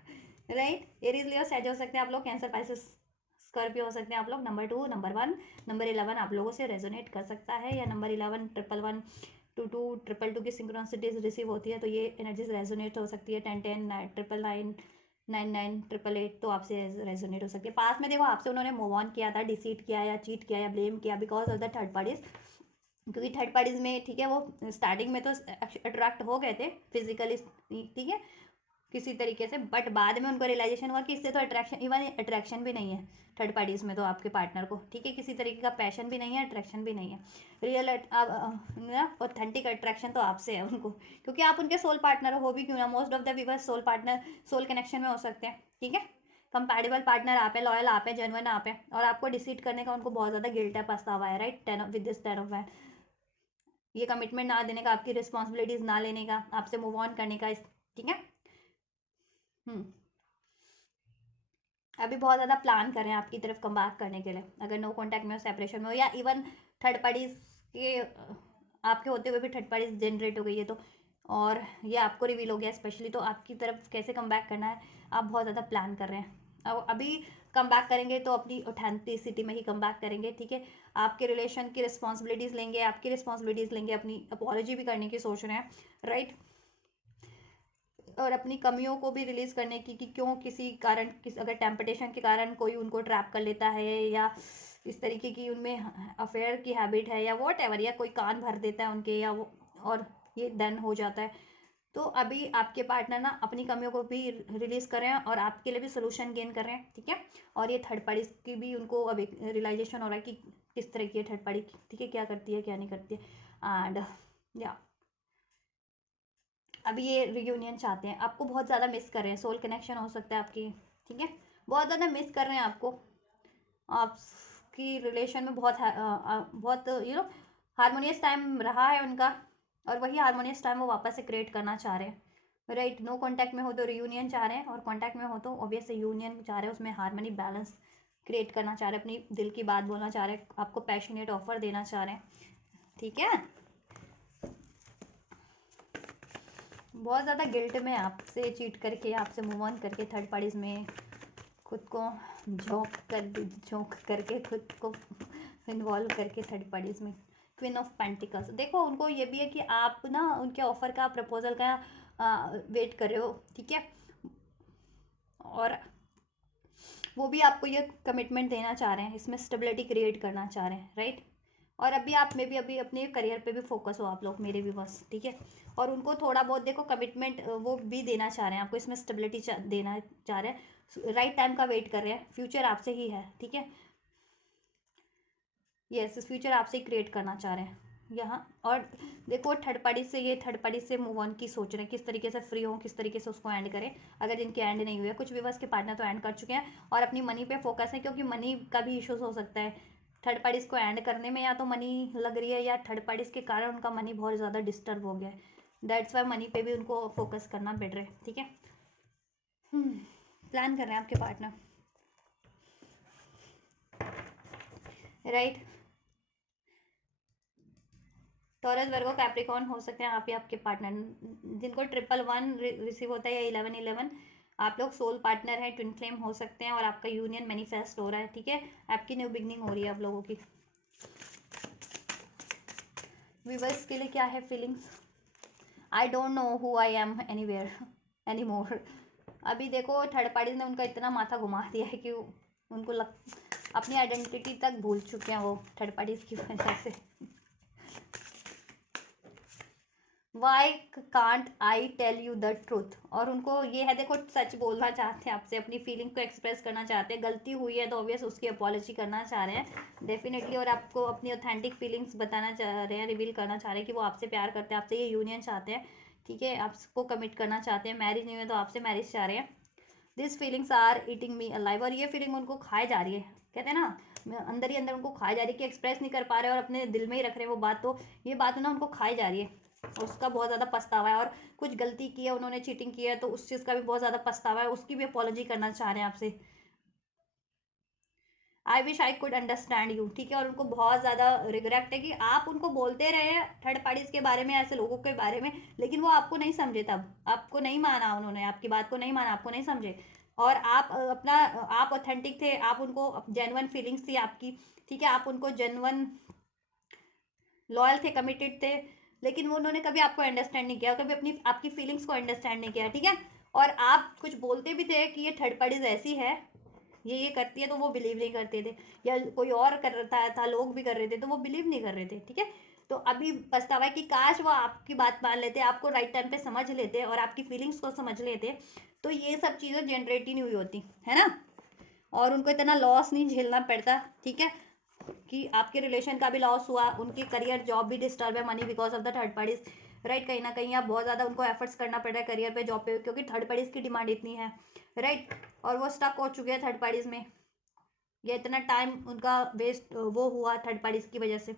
राइट। एरीज लियो सेज हो सकते हैं आप लोग, कैंसर पाइसेस स्कॉर्पियो हो सकते हैं आप लोग, नंबर 2, नंबर 1, नंबर 11 आप लोगों से रेजोनेट कर सकता है, या नंबर 11, 111, 22, 222 की सिंक्रोनिसिटीज रिसीव होती है तो ये एनर्जीज रेजोनेट हो सकती है, 10, 10, 999, 99, 888 तो आपसे रेजोनेट हो सकती है। पास में देखो आपसे उन्होंने मूव ऑन किया था, डिसीट किया या चीट किया या ब्लेम किया because of the third parties, क्योंकि थर्ड पार्टीज में, ठीक है, वो स्टार्टिंग में तो अट्रैक्ट हो गए थे फिजिकली, ठीक है, किसी तरीके से, बट बाद में उनको रियलाइजेशन हुआ कि इससे तो अट्रैक्शन, इवन अट्रैक्शन भी नहीं है थर्ड पार्टीज में तो आपके पार्टनर को, ठीक है, किसी तरीके का पैशन भी नहीं है, अट्रैक्शन भी नहीं है, रियल ऑथेंटिक अट्रैक्शन तो आपसे है उनको, क्योंकि आप उनके सोल पार्टनर हो भी क्यों ना, most of the viewers soul partner, soul connection में हो सकते हैं, ठीक है। कंपैटिबल पार्टनर आप है, लॉयल आप है, जेन्युइन आप है, और आपको डिसीट करने का उनको बहुत ज़्यादा गिल्ट है, पछतावा है, right. With this 10 of wand, ये कमिटमेंट ना देने का, आपकी रिस्पॉन्सिबिलिटीज ना लेने का, आपसे मूव ऑन करने का, ठीक है। अभी बहुत ज़्यादा प्लान कर रहे हैं आपकी तरफ कम बैक करने के लिए, अगर नो कॉन्टैक्ट में हो, सेपरेशन में हो, या इवन थर्ड पार्टीज के आपके होते हुए भी थर्ड पार्टीज जनरेट हो गई है तो, और ये आपको रिवील हो गया स्पेशली, तो आपकी तरफ कैसे कम बैक करना है आप बहुत ज़्यादा प्लान कर रहे हैं। अब अभी कम बैक करेंगे तो अपनी ऑथेंटिसिटी में ही कम बैक करेंगे, ठीक है। आपके रिलेशन की रिस्पॉन्सिबिलिटीज़ लेंगे, आपकी रिस्पॉन्सिबिलिटीज़ लेंगे, अपनी अपॉलॉजी भी करने की सोच रहे हैं, राइट। और अपनी कमियों को भी रिलीज़ करने की, कि क्यों किसी कारण, अगर टेम्पटेशन के कारण कोई उनको ट्रैप कर लेता है, या इस तरीके की उनमें अफेयर की हैबिट है, या वॉट एवर, या कोई कान भर देता है उनके, या वो, और ये डन हो जाता है, तो अभी आपके पार्टनर ना अपनी कमियों को भी रिलीज़ कर रहे हैं और आपके लिए भी सोल्यूशन गेन कर रहे हैं, ठीक है। और ये थर्ड पार्टी की भी उनको अभी रियलाइजेशन हो रहा है कि किस तरह की है थर्ड पार्टी, ठीक है, क्या करती है क्या नहीं करती है, एंड या अभी ये रियूनियन चाहते हैं, आपको बहुत ज़्यादा मिस कर रहे हैं, सोल कनेक्शन हो सकता है आपकी, ठीक है, बहुत ज़्यादा मिस कर रहे हैं आपको, आपकी आपकी रिलेशन में बहुत हारमोनियस टाइम रहा है उनका, और वही हारमोनियस टाइम वो वापस से क्रिएट करना चाह रहे हैं, राइट। नो कॉन्टैक्ट में हो तो रियूनियन चाह रहे हैं, और कॉन्टैक्ट में हो तो ऑब्वियसली यूनियन चाह रहे हैं, उसमें हारमोनी बैलेंस क्रिएट करना चाह रहे हैं, अपनी दिल की बात बोलना चाह रहे हैं, आपको पैशनेट ऑफर देना चाह रहे हैं, ठीक है। बहुत ज़्यादा गिल्ट में आपसे चीट करके, आपसे मूव ऑन करके, थर्ड पार्टीज में खुद को झोंक करके खुद को इन्वॉल्व करके थर्ड पार्टीज में। क्वीन ऑफ पेंटिकल्स, देखो उनको ये भी है कि आप ना उनके ऑफर का, प्रपोजल का वेट कर रहे हो, ठीक है, और वो भी आपको ये कमिटमेंट देना चाह रहे हैं, इसमें स्टेबिलिटी क्रिएट करना चाह रहे हैं, राइट। और अभी आप में भी अभी अपने करियर पे भी फोकस हो आप लोग, मेरे भी बस, ठीक है। और उनको थोड़ा बहुत देखो कमिटमेंट वो भी देना चाह रहे हैं आपको, इसमें स्टेबिलिटी देना चाह रहे हैं, राइट टाइम का वेट कर रहे हैं, फ्यूचर आपसे ही है, ठीक है। यस, फ्यूचर आपसे ही क्रिएट करना चाह रहे हैं यहाँ। और देखो थर्ड पार्टी से मूव ऑन की सोच रहे हैं, किस तरीके से फ्री हो, किस तरीके से उसको एंड करें, अगर जिनके एंड नहीं हुए। कुछ व्यूअर्स के पार्टनर तो एंड कर चुके हैं और अपनी मनी पे फोकस है, क्योंकि मनी का भी इश्यूज हो सकता है थर्ड पार्टीज को एंड करने में, या तो मनी लग रही है, या थर्ड पार्टीज के कारण उनका मनी बहुत ज़्यादा डिस्टर्ब हो गया है, दैट्स वाई मनी पे भी उनको फोकस करना बेटर है, ठीक है। प्लान कर रहे हैं आपके पार्टनर, राइट। टॉरस, वर्गो, कैप्रिकॉर्न हो सकते हैं आप ही आपके पार्टनर, जिनको 111 रिसीव होता है या 1111, आप लोग सोल पार्टनर हैं, ट्विन फ्लेम हो सकते हैं, और आपका यूनियन मैनिफेस्ट हो रहा है, ठीक है। आपकी न्यू बिगनिंग हो रही है आप लोगों की। व्यूअर्स के लिए क्या है feelings? I don't know who I am anywhere any more. अभी देखो थर्ड पार्टीज ने उनका इतना माथा घुमा दिया है कि उनको अपनी आइडेंटिटी तक भूल चुके हैं वो थर्ड पार्टीज की वजह से। Why can't I tell you the truth, और उनको ये है, देखो सच बोलना चाहते हैं आपसे, अपनी फीलिंग को एक्सप्रेस करना चाहते हैं, गलती हुई है तो ऑब्वियस उसकी अपॉलॉजी करना चाह रहे हैं डेफिनेटली, और आपको अपनी ऑथेंटिक फीलिंग्स बताना चाह रहे हैं, रिवील करना चाह रहे हैं कि वो आपसे प्यार करते हैं, आपसे ये यूनियन चाहते हैं, ठीक है, आपको कमिट करना चाहते हैं, मैरिज नहीं है तो आपसे मैरिज चाह रहे हैं। This feelings are eating me alive, और ये फीलिंग उनको खाए जा रही है, कहते हैं ना अंदर ही अंदर उनको खाई जा रही है, कि एक्सप्रेस नहीं कर पा रहे और अपने दिल में ही रख रहे हैं वो बात, तो ये बात ना उनको खाई जा रही है, उसका बहुत ज़्यादा पछतावा है, और कुछ गलती की है उन्होंने, चीटिंग की है, तो उस चीज़ का भी बहुत ज़्यादा पछतावा है, उसकी भी अपॉलॉजी करना चाह रहे हैं आपसे। I wish I could understand you, ठीक है, और उनको बहुत ज़्यादा रिग्रेट है कि आप उनको बोलते रहे हैं थर्ड पार्टीज के बारे में, ऐसे लोगों के बारे में, लेकिन वो आपको नहीं समझे, तब आपको नहीं माना, उन्होंने आपकी बात को नहीं माना, आपको नहीं समझे, और आप ऑथेंटिक थे, आप उनको जेन्युइन फीलिंग्स थी आपकी, ठीक है, आप उनको जेन्युइन लॉयल थे, कमिटेड थे, लेकिन वो उन्होंने कभी आपको अंडरस्टैंड नहीं किया, कभी अपनी आपकी फीलिंग्स को अंडरस्टैंड नहीं किया, ठीक है। और आप कुछ बोलते भी थे कि ये थर्ड पार्टीज ऐसी है, ये करती है, तो वो बिलीव नहीं करते थे, या कोई और कर रहा था, लोग भी कर रहे थे तो वो बिलीव नहीं कर रहे थे, ठीक है। तो अभी पछतावा है कि काश वो आपकी बात मान लेते, आपको राइट टाइम पे समझ लेते और आपकी फीलिंग्स को समझ लेते, तो ये सब चीज़ें जनरेट ही नहीं हुई होती, है ना, और उनको इतना लॉस नहीं झेलना पड़ता, ठीक है, कि आपके रिलेशन का भी लॉस हुआ, उनकी करियर जॉब भी डिस्टर्ब है, money because of the third parties, right. कहीं ना कहीं आप बहुत ज़्यादा उनको एफर्ट्स करना पड़ रहा है करियर पे, जॉब पे, क्योंकि थर्ड पार्टीज की डिमांड इतनी है, राइट, और वो स्टक हो चुके हैं थर्ड पार्टीज में, ये इतना टाइम उनका वेस्ट वो हुआ थर्ड पार्टीज की वजह से,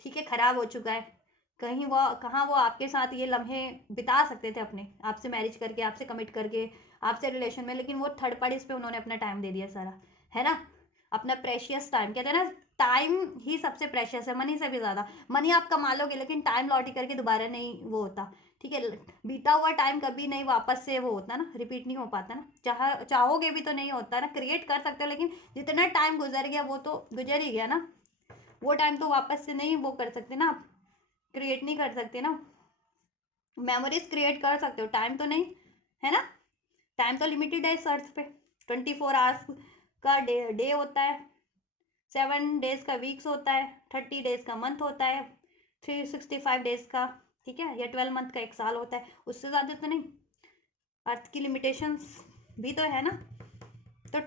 ठीक है, ख़राब हो चुका है। कहाँ वो आपके साथ ये लम्हे बिता सकते थे अपने, आपसे मैरिज करके, आपसे कमिट करके, आपसे रिलेशन में, लेकिन वो थर्ड पार्टीज पे उन्होंने अपना टाइम दे दिया सारा, है ना, अपना प्रेशियस टाइम, कहते हैं ना टाइम ही सबसे प्रेशियस है, मनी से भी ज़्यादा। मनी आप कमा लोगे लेकिन टाइम लौटी करके दोबारा नहीं वो होता, ठीक है, बीता हुआ टाइम कभी नहीं वापस से वो होता ना, रिपीट नहीं हो पाता ना, चाहोगे भी तो नहीं होता ना, क्रिएट कर सकते हो, लेकिन जितना टाइम गुजर गया वो तो गुजर ही गया ना, वो टाइम तो वापस से नहीं वो कर सकते ना आप, क्रिएट नहीं कर सकते ना, मेमोरीज क्रिएट कर सकते हो, टाइम तो नहीं, है ना, टाइम तो लिमिटेड है इस अर्थ पे, 24 आवर्स का डे होता है, 7 डेज का वीक्स होता है, 30 डेज का मंथ होता है, 365 डेज का, ठीक है, या 12 मंथ का 1 साल होता है, उससे ज़्यादा तो नहीं, अर्थ की लिमिटेशंस भी तो है ना, तो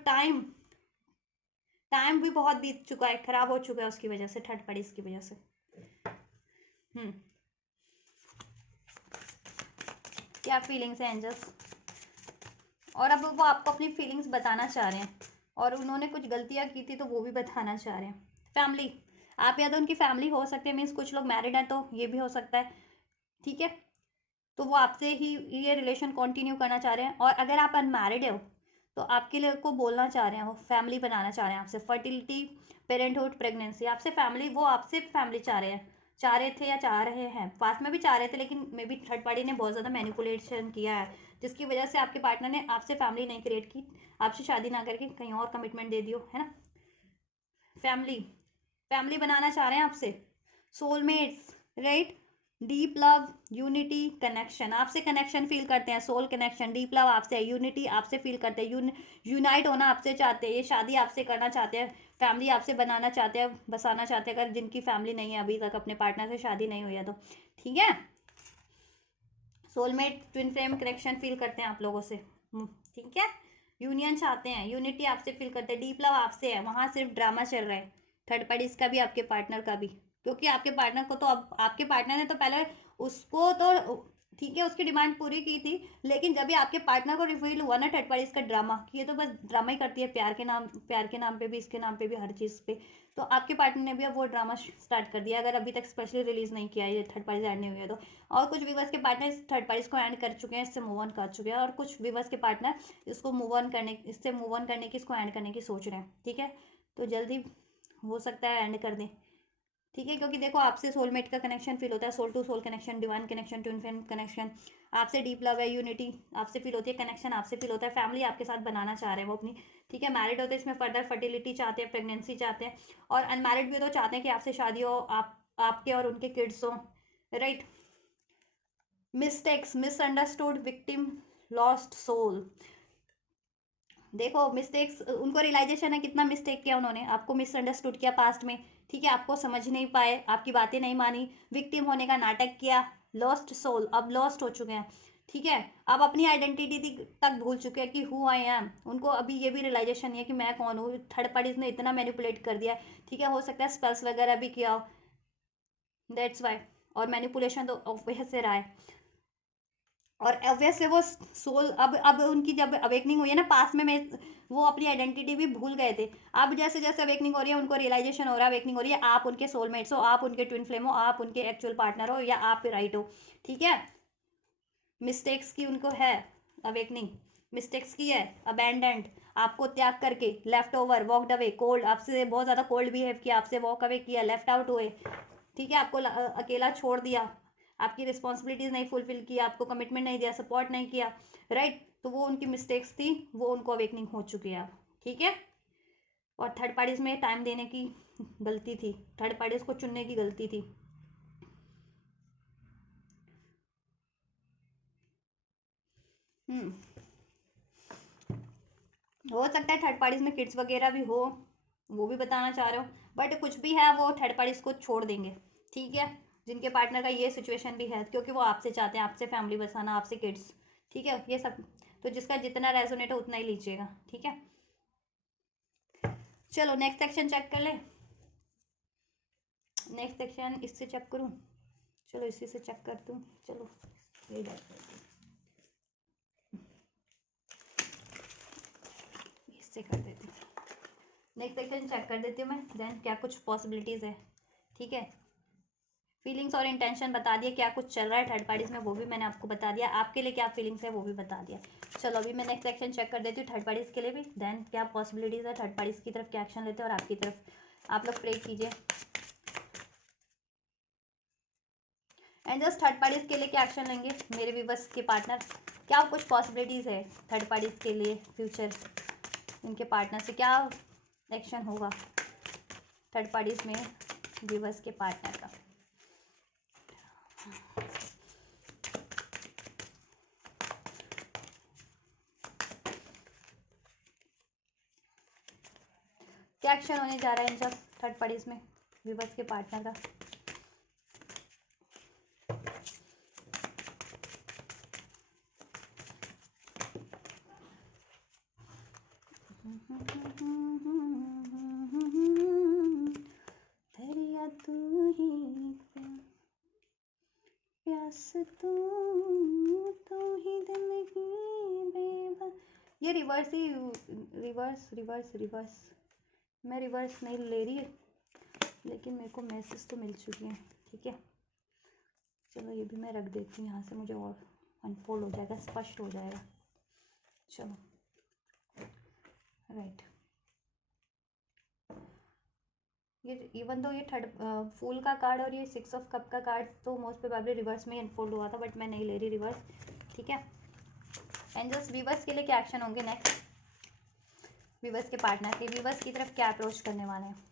टाइम भी बहुत बीत चुका है, खराब हो चुका है उसकी वजह से, थर्ड पार्टीज की वजह से। क्या फीलिंग्स है एंजल्स, और अब वो आपको अपनी फीलिंग्स बताना चाह रहे हैं, और उन्होंने कुछ गलतियां की थी तो वो भी बताना चाह रहे हैं, फैमिली, आप या तो उनकी फैमिली हो सकते हैं, मीन्स कुछ लोग मैरिड हैं तो ये भी हो सकता है, ठीक है। तो वो आपसे ही ये रिलेशन कंटिन्यू करना चाह रहे हैं। और अगर आप अनमैरिड हो तो आपके लिए को बोलना चाह रहे हैं, वो फैमिली बनाना चाह रहे हैं आपसे, फर्टिलिटी, पेरेंटहुड, प्रेगनेंसी, आपसे फैमिली, वो आपसे फैमिली चाह रहे हैं, चाह रहे थे या चाह रहे हैं, पास में भी चाह रहे थे, लेकिन मे बी थर्ड पार्टी ने बहुत ज़्यादा मैनिपुलेशन किया है, जिसकी वजह से आपके पार्टनर ने आपसे फैमिली नहीं क्रिएट की, आपसे शादी ना करके कहीं और कमिटमेंट दे दियो, है ना। फैमिली, फैमिली बनाना चाह रहे हैं आपसे, soulmates, right. Deep love, unity, connection, आपसे कनेक्शन फील करते हैं, सोल कनेक्शन, डीप लव आपसे है, यूनिटी आपसे फील करते हैं, यूनाइट होना आपसे चाहते हैं, ये शादी आपसे करना चाहते हैं, फैमिली आपसे बनाना चाहते हैं, बसाना चाहते हैं, अगर जिनकी फैमिली नहीं है अभी तक, अपने पार्टनर से शादी नहीं हुई है तो, ठीक है। Soulmate, twin flame connection feel करते हैं आप लोगों से, ठीक है। यूनियन चाहते हैं, यूनिटी आपसे फील करते हैं, डीप लव आपसे है, वहाँ सिर्फ ड्रामा चल रहा है, थर्ड पार्टीज का भी आपके पार्टनर का भी, क्योंकि आपके पार्टनर को तो, अब आपके पार्टनर ने तो पहले उसको तो, ठीक है, उसकी डिमांड पूरी की थी, लेकिन जब भी आपके पार्टनर को रिवील हुआ ना थर्ड पार्टीज का ड्रामा, कि ये तो बस ड्रामा ही करती है, प्यार के नाम पे भी, इसके नाम पे भी, हर चीज़ पे, तो आपके पार्टनर ने भी अब वो ड्रामा स्टार्ट कर दिया, अगर अभी तक स्पेशली रिलीज नहीं किया ये थर्ड पार्टीज एंड नहीं हुई है तो। और कुछ व्यूवर्स के पार्टनर इस थर्ड पार्टीज को एंड कर चुके हैं, इससे मूव ऑन कर चुके हैं, और कुछ व्यूवर्स के पार्टनर इसको मूव ऑन करने, इससे मूव ऑन करने की, इसको एंड करने की सोच रहे हैं, ठीक है। तो जल्दी हो सकता है एंड कर दें, ठीक है, क्योंकि देखो आपसे सोलमेट का कनेक्शन फील होता है, soul to soul connection, divine connection, twin flame connection, आपसे डीप लव है, यूनिटी आपसे फील होती है, कनेक्शन आपसे फील होता है, फैमिली आपके साथ बनाना चाह रहे हैं वो अपनी, ठीक है। मैरिड होते हैं इसमें फर्दर फर्टिलिटी चाहते हैं, प्रेगनेंसी चाहते हैं, और अनमैरिड भी तो चाहते हैं कि आपसे शादी हो, आपके और उनके किड्स हो, right. Mistakes, misunderstood, victim, lost soul, देखो मिस्टेक्स, उनको रियलाइजेशन है कितना मिस्टेक किया उन्होंने, आपको मिसअंडरस्टूड किया पास्ट में, ठीक है, आपको समझ नहीं पाए, आपकी बातें नहीं मानी, विक्टिम होने का नाटक किया, लॉस्ट सोल, अब लॉस्ट हो चुके हैं, ठीक है। अब अपनी आइडेंटिटी तक भूल चुके हैं कि हु आई एम, उनको अभी ये भी रियलाइजेशन नहीं है कि मैं कौन हूँ, थर्ड पार्टीज ने इतना मैनिपुलेट कर दिया, ठीक है, हो सकता है स्पेल्स वगैरह भी किया हो, दैट्स वाई, और मैनिपुलेशन तो ऑब्वियस से रहा है, और ऑब्वियस से वो सोल, अब उनकी जब अवेकनिंग हुई है ना, पास में मैं, वो अपनी आइडेंटिटी भी भूल गए थे, अब जैसे जैसे अवेकनिंग हो रही है, उनको रियलाइजेशन हो रहा है, अवेकनिंग हो रही है, आप उनके सोलमेट्स हो, आप उनके ट्विन फ्लेम हो, आप उनके एक्चुअल पार्टनर हो, या आप राइट हो, ठीक है। मिस्टेक्स की उनको है अवेकनिंग, मिस्टेक्स की है, अबैंडेंड, आपको त्याग करके, left over, walked away, cold, आपसे बहुत ज़्यादा कोल्ड बिहेव किया, आपसे वॉक अवे किया, लेफ्ट आउट हुए, ठीक है, आपको अकेला छोड़ दिया, आपकी रिस्पॉन्सिबिलिटीज़ नहीं फुलफिल किया, आपको कमिटमेंट नहीं दिया, सपोर्ट नहीं किया, राइट। तो वो उनकी मिस्टेक्स थी, वो उनको अवेकनिंग हो चुकी है, ठीक है। और थर्ड पार्टीज में टाइम देने की गलती थी, थर्ड पार्टीज को चुनने की गलती थी। हो सकता है थर्ड पार्टीज में किड्स वगैरह भी हो, वो भी बताना चाह रहे हो, बट कुछ भी है वो थर्ड पार्टीज को छोड़ देंगे, ठीक है, जिनके पार्टनर का ये सिचुएशन भी है, क्योंकि वो आपसे चाहते हैं, आपसे फैमिली बसाना, आपसे किड्स, ठीक है, ये सब, तो जिसका जितना रेजोनेट है उतना ही लीजिएगा, ठीक है। चलो नेक्स्ट सेक्शन चेक कर ले, नेक्स्ट सेक्शन इससे चेक करूँ, चलो इसी से चेक करती हूँ, चलो ये इससे कर देती हूँ, नेक्स्ट सेक्शन चेक कर देती हूँ मैं, देन क्या कुछ पॉसिबिलिटीज़ है, ठीक है। फीलिंग्स और इंटेंशन बता दिया, क्या कुछ चल रहा है थर्ड पार्टीज में वो भी मैंने आपको बता दिया, आपके लिए क्या फीलिंग्स है वो भी बता दिया। चलो अभी मैं नेक्स्ट सेक्शन चेक कर देती हूँ थर्ड पार्टीज के लिए भी, देन क्या पॉसिबिलिटीज़ है, थर्ड पार्टीज की तरफ क्या एक्शन लेते हैं, और आपकी तरफ आप लोग प्रे कीजिए। एंड जस्ट थर्ड पार्टीज के लिए क्या एक्शन लेंगे मेरे व्यूवर्स के पार्टनर, क्या कुछ पॉसिबिलिटीज़ है थर्ड पार्टीज के लिए, फ्यूचर उनके पार्टनर से क्या एक्शन होगा थर्ड पार्टीज में व्यूवर्स के पार्टनर का। क्या एक्शन होने जा रहा है इन सब थर्ड पार्टीज में व्यूवर्स के पार्टनर का। दरिया तू ही प्यास तू ही दिल की बेबस, ये रिवर्स ही, रिवर्स रिवर्स रिवर्स, मैं रिवर्स नहीं ले रही, लेकिन मेरे को मैसेज तो मिल चुकी हैं, ठीक है। चलो ये भी मैं रख देती हूँ यहाँ से, मुझे और अनफोल्ड हो जाएगा, स्पष्ट हो जाएगा। चलो राइट, ये इवन दो ये थर्ड फूल का कार्ड और ये 6 ऑफ कप का कार्ड तो मोस्ट प्रोबेबली रिवर्स में अनफोल्ड हुआ था, बट मैं नहीं ले रही रिवर्स, ठीक है। एंजल्स वीवर्स के लिए क्या एक्शन होंगे नेक्स्ट, वीवर्स के पार्टनर के वीवर्स की तरफ क्या अप्रोच करने वाले हैं।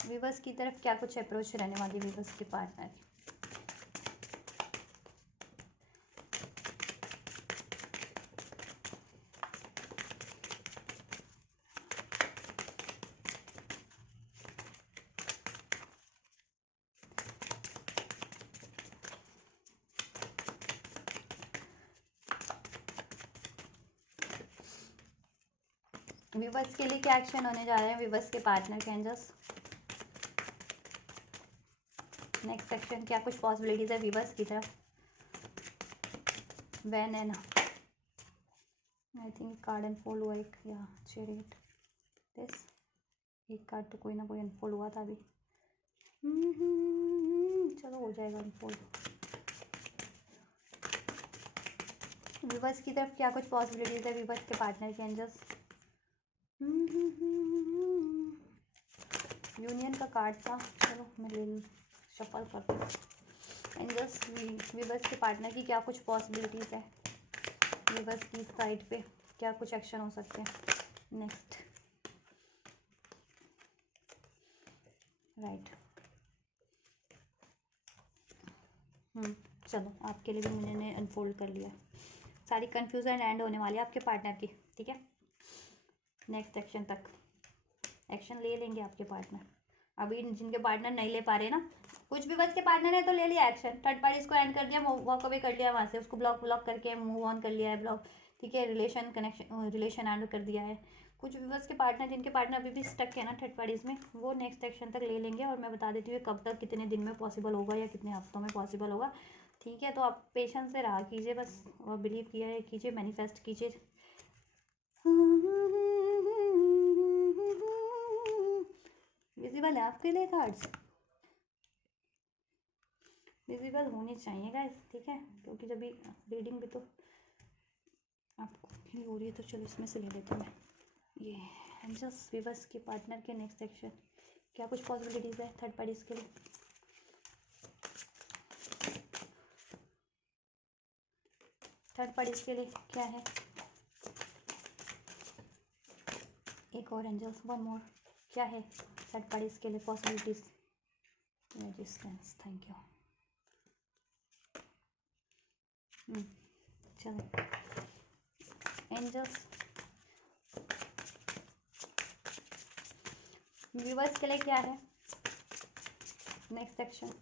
वीवर्स की तरफ क्या कुछ अप्रोच रहने वाली वीवर्स के पार्टनर की। वीवर्स के लिए क्या एक्शन होने जा रहे हैं वीवर्स के पार्टनर के एंजल्स। नेक्स्ट सेक्शन क्या कुछ पॉसिबिलिटीज है वीवर्स की तरफ। When and I think card unfold हुआ एक, या चैरियट दिस, एक कार्ड तो कोई ना कोई अनफोल्ड हुआ था अभी। चलो हो जाएगा अनफोल्ड। वीवर्स की तरफ क्या कुछ पॉसिबिलिटीज है वीवर्स के पार्टनर के एंजल्स। यूनियन का कार्ड था, चलो मैं ले शफल करती हूँ। एंजल्स वीवर्स के पार्टनर की क्या कुछ पॉसिबिलिटीज़ है, वीवर्स की साइड पे क्या कुछ एक्शन हो सकते हैं नेक्स्ट। राइट, चलो आपके लिए भी मैंने अनफोल्ड कर लिया। सारी कन्फ्यूजन एंड होने वाली है आपके पार्टनर की, ठीक है। नेक्स्ट सेक्शन तक एक्शन ले लेंगे आपके पार्टनर। अभी जिनके पार्टनर नहीं ले पा रहे ना, कुछ भी बस के पार्टनर है तो ले लिया एक्शन, थर्ड पार्टी को एंड कर दिया, वॉक अवे कर लिया वहाँ से, उसको ब्लॉक करके मूव ऑन कर लिया है, ब्लॉक, ठीक है। रिलेशन एंड कर दिया है। कुछ भी बस के पार्टनर जिनके पार्टनर अभी भी स्टक है ना थर्ड पार्टीज में, वो नेक्स्ट एक्शन तक ले लेंगे। और मैं बता देती हूँ कब तक, कितने दिन में पॉसिबल होगा या कितने हफ्तों में पॉसिबल होगा, ठीक है। तो आप पेशेंस से रहा कीजिए बस, और बिलीव किया कीजिए, मैनिफेस्ट कीजिए। विजिबल है आपके लिए कार्ड्स, विजिबल होने चाहिए गाइस, ठीक है, क्योंकि जब भी रीडिंग भी तो आपको ही हो रही है। तो चलो इसमें से ले लेते हैं ये एंजल्स वीवर्स के पार्टनर के नेक्स्ट सेक्शन क्या कुछ पॉसिबिलिटीज़ है थर्ड पार्टीज के लिए। थर्ड पार्टीज के लिए क्या है, एक और एंजल्स, वन मोर, क्या है थर्ड पार्टीज के लिए पॉसिबिलिटीज। Resistance, thank you. चलो एंजल्स व्यूवर्स के लिए क्या है नेक्स्ट सेक्शन।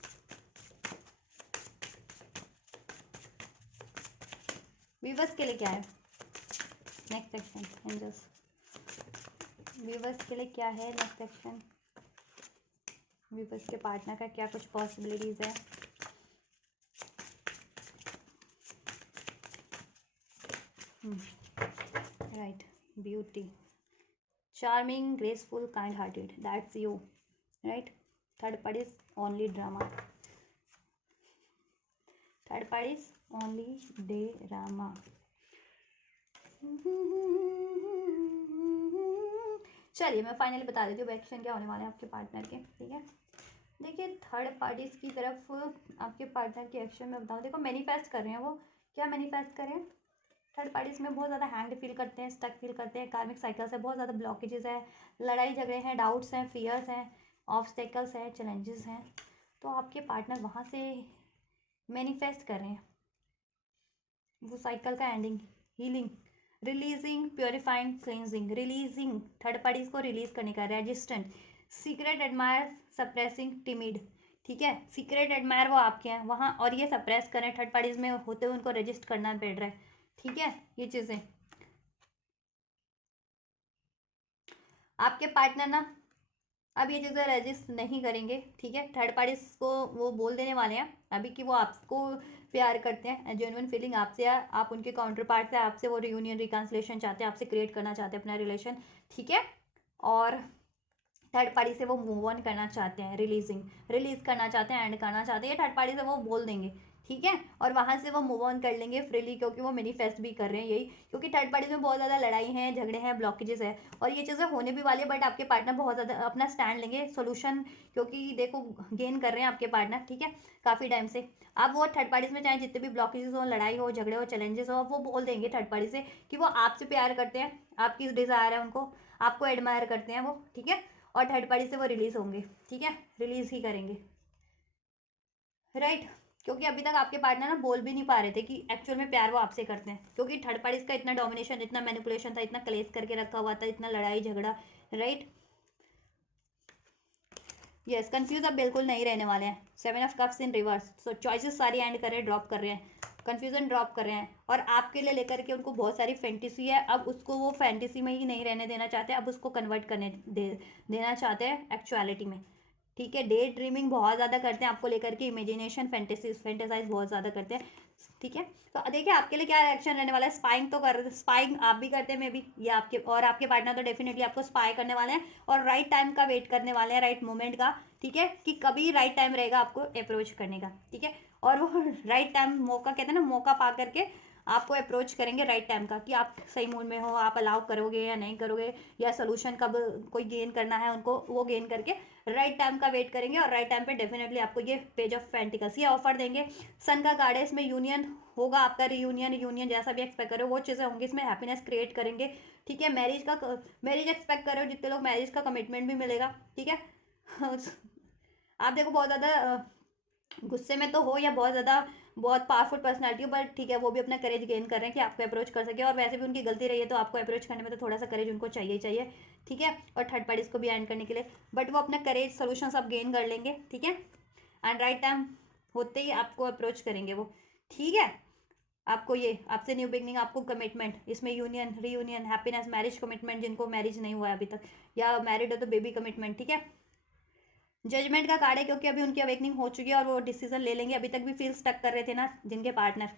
व्यूवर्स के लिए क्या है नेक्स्ट सेक्शन एंजल्स, व्यूवर्स के लिए क्या है नेक्स्ट सेक्शन। व्यूवर्स के पार्टनर का क्या कुछ पॉसिबिलिटीज है। Right, beauty, charming, graceful, kind hearted, that's you, right. Third party is only drama, third party is only drama. चलिए मैं फाइनली बता देती हूँ एक्शन क्या होने वाले हैं आपके पार्टनर के, ठीक है। देखिए थर्ड पार्टीज की तरफ आपके पार्टनर के एक्शन में बताऊँ, देखो मैनिफेस्ट कर रहे हैं वो, क्या मैनिफेस्ट कर रहे हैं। थर्ड पार्टीज में बहुत ज़्यादा हैंग्ड फील करते हैं, स्टक फील करते हैं, कार्मिक साइकिल से बहुत ज़्यादा ब्लॉकेजेस है, लड़ाई झगड़े हैं, डाउट्स हैं, फियर्स हैं, ऑब्स्टेकल्स हैं, चैलेंजेस हैं। तो आपके पार्टनर वहाँ से मैनिफेस्ट कर रहे हैं वो साइकिल का ending, healing, releasing, purifying, cleansing, releasing, third parties को रिलीज करने का, resistant, secret admire, suppressing, timid, ठीक है। सीक्रेट एडमायर वो आपके हैं वहाँ, और ये सप्रेस करें थर्ड पार्टीज में होते हुए उनको रजिस्ट करना पड़ रहा है, ठीक है। ये चीज़ें आपके पार्टनर ना अब ये चीज़ें रजिस्ट नहीं करेंगे, ठीक है। थर्ड पार्टीज को वो बोल देने वाले हैं अभी कि वो आपको प्यार करते हैं, जेन्युइन फीलिंग आपसे है, आप उनके काउंटर पार्ट से, आपसे वो रियूनियन रिकन्सिलेशन चाहते हैं, आपसे क्रिएट करना चाहते हैं अपना रिलेशन, ठीक है। और थर्ड पार्टी से वो मूव ऑन करना चाहते हैं, रिलीज करना चाहते हैं, एंड करना चाहते हैं, ये थर्ड पार्टी से वो बोल देंगे, ठीक है। और वहाँ से वो मूव ऑन कर लेंगे फ्रीली, क्योंकि वो मैनिफेस्ट भी कर रहे हैं यही, क्योंकि थर्ड पार्टी में बहुत ज़्यादा लड़ाई है, झगड़े हैं, ब्लॉकेजेस है, और ये चीज़ें होने भी वाली है, बट आपके पार्टनर बहुत ज़्यादा अपना स्टैंड लेंगे सोल्यूशन, क्योंकि देखो गेन कर रहे हैं आपके पार्टनर, ठीक है, काफ़ी टाइम से। अब वो थर्ड पार्टी में चाहे जितने भी ब्लॉकेजेस हो, लड़ाई हो, झगड़े हो, चैलेंजेस हो, वो बोल देंगे थर्ड पार्टी से कि वो आपसे प्यार करते हैं, आपकी डिज़ायर है उनको, आपको एडमायर करते हैं वो, ठीक है। और थर्ड पार्टी से वो रिलीज होंगे, ठीक है, रिलीज ही करेंगे, राइट। क्योंकि अभी तक आपके पार्टनर ना बोल भी नहीं पा रहे थे कि एक्चुअल में प्यार वो आपसे करते हैं, क्योंकि थर्ड पार्टी का इतना डोमिनेशन, इतना मैनिपुलेशन था, इतना क्लेश करके रखा हुआ था, इतना लड़ाई झगड़ा, राइट। यस, कंफ्यूज अब बिल्कुल नहीं रहने वाले हैं। 7 of cups in reverse, so choices सारी एंड कर रहे हैं, ड्रॉप कर रहे हैं, कंफ्यूजन ड्रॉप कर रहे हैं, और आपके लिए लेकर के उनको बहुत सारी फैंटेसी है, अब उसको वो फैंटेसी में ही नहीं रहने देना चाहते, अब उसको कन्वर्ट करने देना चाहते हैं एक्चुअलिटी में, ठीक है। डे ड्रीमिंग बहुत ज़्यादा करते हैं आपको लेकर के, इमेजिनेशन फैंटेसाइज बहुत ज़्यादा करते हैं, ठीक है। तो देखिए आपके लिए क्या रिएक्शन रहने वाला है। स्पाइंग तो कर, स्पाइंग आप भी करते हैं मे बी, ये आपके और आपके पार्टनर तो डेफिनेटली आपको स्पाई करने वाले हैं, और राइट टाइम का वेट करने वाले हैं, राइट मोमेंट का, ठीक है, कि कभी राइट टाइम रहेगा आपको अप्रोच करने का, ठीक है। और वो राइट टाइम, मौका कहते हैं ना, मौका पा करके आपको अप्रोच करेंगे राइट टाइम का, कि आप सही मूड में हो, आप अलाउ करोगे या नहीं करोगे, या सोल्यूशन कब कोई गेन करना है उनको, वो गेन करके राइट टाइम का वेट करेंगे, और राइट टाइम पे डेफिनेटली आपको ये पेज ऑफ पेंटिकल्स ये ऑफर देंगे। सन का कार्ड है, इसमें यूनियन होगा आपका, रियूनियन यूनियन जैसा भी एक्सपेक्ट करो वो चीज़ें होंगी, इसमें हैप्पीनेस क्रिएट करेंगे, ठीक है। मैरिज एक्सपेक्ट करो, जितने लोग मैरिज का कमिटमेंट भी मिलेगा, ठीक है। आप देखो बहुत ज़्यादा गुस्से में तो हो, या बहुत ज़्यादा बहुत पावरफुल पर्सनैलिटी हो, बट ठीक है, वो भी अपना करेज गेन कर रहे हैं कि आपको अप्रोच कर सके, और वैसे भी उनकी गलती रही है, तो आपको अप्रोच करने में तो थोड़ा सा करेज उनको चाहिए चाहिए, ठीक है। और थर्ड पार्टीज को भी एंड करने के लिए, बट वो अपना करेज सोल्यूशन सब गेन कर लेंगे, ठीक है। एंड राइट टाइम होते ही आपको अप्रोच करेंगे वो, ठीक है। आपको ये आपसे न्यू बिगनिंग, आपको कमिटमेंट, इसमें union, reunion, happiness, marriage commitment, जिनको मैरिज नहीं हुआ है अभी तक, या मैरिड हो तो बेबी कमिटमेंट, ठीक है। जजमेंट का कार्ड है, क्योंकि अभी उनकी अवेकनिंग हो चुकी है और वो डिसीजन ले लेंगे। अभी तक भी फील स्टक कर रहे थे ना जिनके पार्टनर,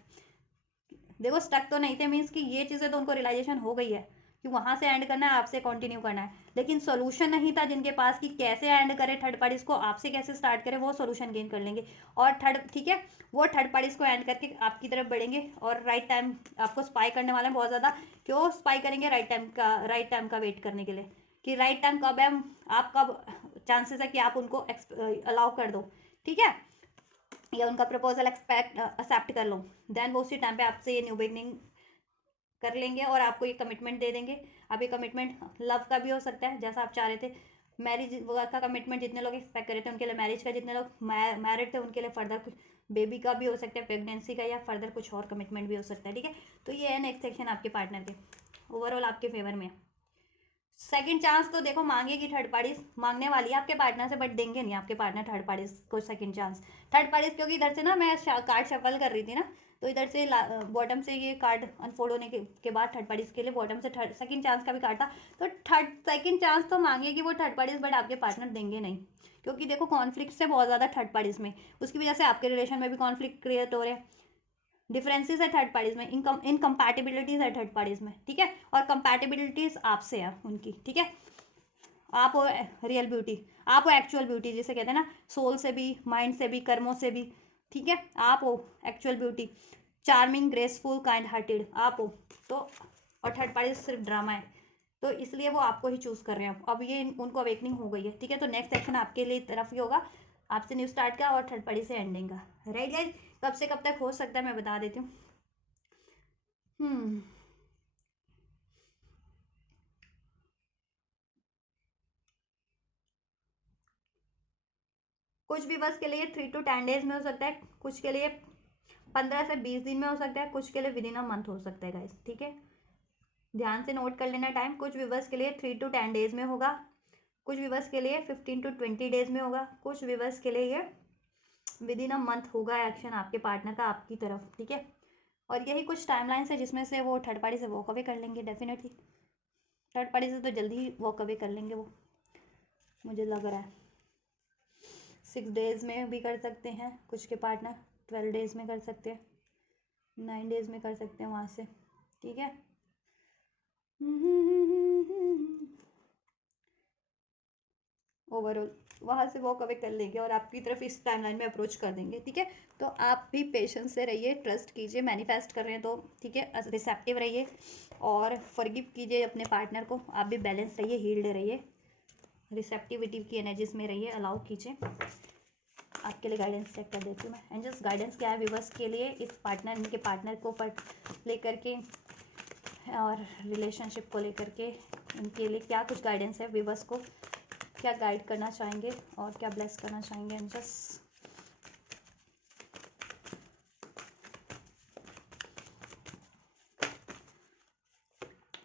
देखो स्टक तो नहीं थे, मीन्स कि ये चीज़ें तो उनको रियलाइजेशन हो गई है कि वहाँ से एंड करना है, आपसे कंटिन्यू करना है, लेकिन सोल्यूशन नहीं था जिनके पास कि कैसे एंड करें थर्ड पार्टीज को, आपसे कैसे स्टार्ट करें, वो सोल्यूशन गेन कर लेंगे, और थर्ड, ठीक है, वो थर्ड पार्टीज को एंड करके आपकी तरफ बढ़ेंगे, और राइट टाइम आपको स्पाई करने वाले हैं बहुत ज़्यादा। क्यों स्पाई करेंगे? राइट टाइम का वेट करने के लिए, कि राइट टाइम कब है, आप कब चांसेस है कि आप उनको अलाउ कर दो, ठीक है, या उनका प्रपोजल एक्सेप्ट कर लो, देन वो उसी टाइम पे आपसे ये न्यू बिगनिंग कर लेंगे, और आपको ये कमिटमेंट दे देंगे। अब ये कमिटमेंट लव का भी हो सकता है जैसा आप चाह रहे थे, मैरिज का कमिटमेंट जितने लोग एक्सपेक्ट कर रहे थे उनके लिए मैरिज का, जितने लोग मैरिड थे उनके लिए फर्दर कुछ बेबी का भी हो सकता है, प्रेगनेंसी का, या फर्दर कुछ और कमिटमेंट भी हो सकता है, ठीक है। तो ये है नेक्स्ट सेक्शन आपके पार्टनर के, ओवरऑल आपके फेवर में। सेकंड चांस तो देखो मांगेगी थर्ड पार्टी, मांगने वाली है आपके पार्टनर से, बट देंगे नहीं आपके पार्टनर थर्ड पार्टी को सेकंड चांस। थर्ड पार्टी क्योंकि इधर से ना मैं कार्ड शफल कर रही थी ना, तो इधर से बॉटम से ये कार्ड अनफोल्ड होने के बाद थर्ड पार्टीज के लिए बॉटम से थर्ड सेकंड चांस का भी कार्ड था, तो थर्ड सेकंड चांस तो मांगेगी वो थर्ड पार्टीज, बट आपके पार्टनर देंगे नहीं, क्योंकि देखो कॉन्फ्लिक्ट से बहुत ज़्यादा थर्ड पार्टीज में, उसकी वजह से आपके रिलेशन में भी कॉन्फ्लिक्ट क्रिएट हो रहे हैं, डिफरेंसेस है थर्ड पार्टीज में, इनकम्पैटिबिलिटीज है थर्ड पार्टीज में, ठीक है, और कंपैटिबिलिटीज आपसे है उनकी, ठीक है। आप हो रियल ब्यूटी, आप हो एक्चुअल ब्यूटी, जिसे कहते हैं ना, सोल से भी, माइंड से भी, कर्मों से भी, ठीक है, आप हो actual beauty, charming, graceful, kind hearted, आप हो। तो और थर्ड पार्टी सिर्फ ड्रामा है, तो इसलिए वो आपको ही चूज़ कर रहे हैं। अब ये उनको अवेकनिंग हो गई है, ठीक है। तो नेक्स्ट सेक्शन आपके लिए तरफ ही होगा, आपसे न्यू स्टार्ट का और थर्ड पार्टी से एंडिंग का, राइट गाइस। कब से कब तक हो सकता है मैं बता देती हूँ। हम्म कुछ भी बस के लिए 3 to 10 डेज में हो सकता है, कुछ के लिए 15 से 20 दिन में हो सकता है, कुछ के लिए विदिन अ मंथ हो सकता है गाइस, ठीक है। ध्यान से नोट कर लेना टाइम, कुछ विवर्स के लिए 3 to 10 डेज में होगा, कुछ विवर्स के लिए 15 to 20 डेज में होगा, कुछ विवर्स के लिए ये विदिन अ मंथ होगा एक्शन आपके पार्टनर का आपकी तरफ, ठीक है। और यही कुछ टाइमलाइंस है जिसमें से वो थर्ड पार्टी से वॉक अवे कर लेंगे, डेफिनेटली थर्ड पार्टी से तो जल्दी ही वॉक अवे कर लेंगे वो, मुझे लग रहा है 6 डेज में भी कर सकते हैं कुछ के पार्टनर, 12 डेज़ में कर सकते हैं, 9 डेज़ में कर सकते हैं वहाँ से, ठीक है। ओवरऑल वहाँ से वॉक अवे कर लेंगे और आपकी तरफ इस टाइमलाइन में अप्रोच कर देंगे, ठीक है। तो आप भी पेशेंस से रहिए, ट्रस्ट कीजिए, मैनिफेस्ट कर रहे हैं तो ठीक है, रिसेप्टिव रहिए और फॉरगिव कीजिए अपने पार्टनर को। आप भी बैलेंस रहिए, हील्ड रहिए, रिसेप्टिविटी की एनर्जीज में रहिए, अलाउ कीजिए। आपके लिए गाइडेंस चेक कर देती हूँ मैं। एंजल्स गाइडेंस क्या है व्यूअर्स के लिए, इस पार्टनर, इनके पार्टनर को लेकर के और रिलेशनशिप को लेकर के इनके लिए क्या कुछ गाइडेंस है, व्यूअर्स को क्या गाइड करना चाहेंगे और क्या ब्लेस करना चाहेंगे एंजल्स।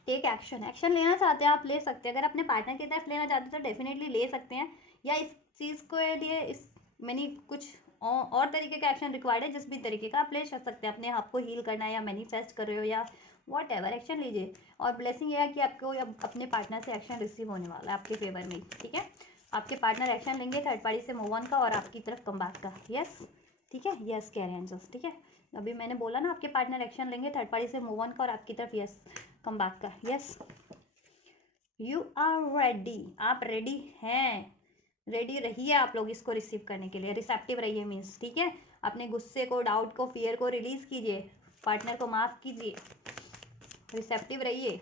टेक एक्शन, एक्शन लेना चाहते हैं आप ले सकते हैं। अगर अपने पार्टनर की तरफ लेना चाहते हैं तो डेफिनेटली ले सकते हैं, या इस चीज़ के लिए इस मैंने कुछ और तरीके का एक्शन रिक्वायर्ड है, जिस भी तरीके का आप ले सकते हैं। अपने आप को हील करना है या मैनिफेस्ट कर रहे हो या वॉट एवर, एक्शन लीजिए। और ब्लेसिंग ये है कि आपको अब अपने पार्टनर से एक्शन रिसीव होने वाला है आपके फेवर में, ठीक है। आपके पार्टनर एक्शन लेंगे थर्ड पार्टी से मूव ऑन का और आपकी तरफ कम बैक का, यस, ठीक है, यस कह रहे हैं एंजल्स, ठीक है। अभी मैंने बोला ना आपके पार्टनर एक्शन लेंगे थर्ड पार्टी से मूव ऑन का और आपकी तरफ यस कम बैक का, यस। यू आर रेडी, आप रेडी हैं, रेडी रहिए आप लोग इसको रिसीव करने के लिए, रिसेप्टिव रहिए मीन्स, ठीक है। अपने गुस्से को, डाउट को, फियर को रिलीज कीजिए, पार्टनर को माफ़ कीजिए, रिसेप्टिव रहिए,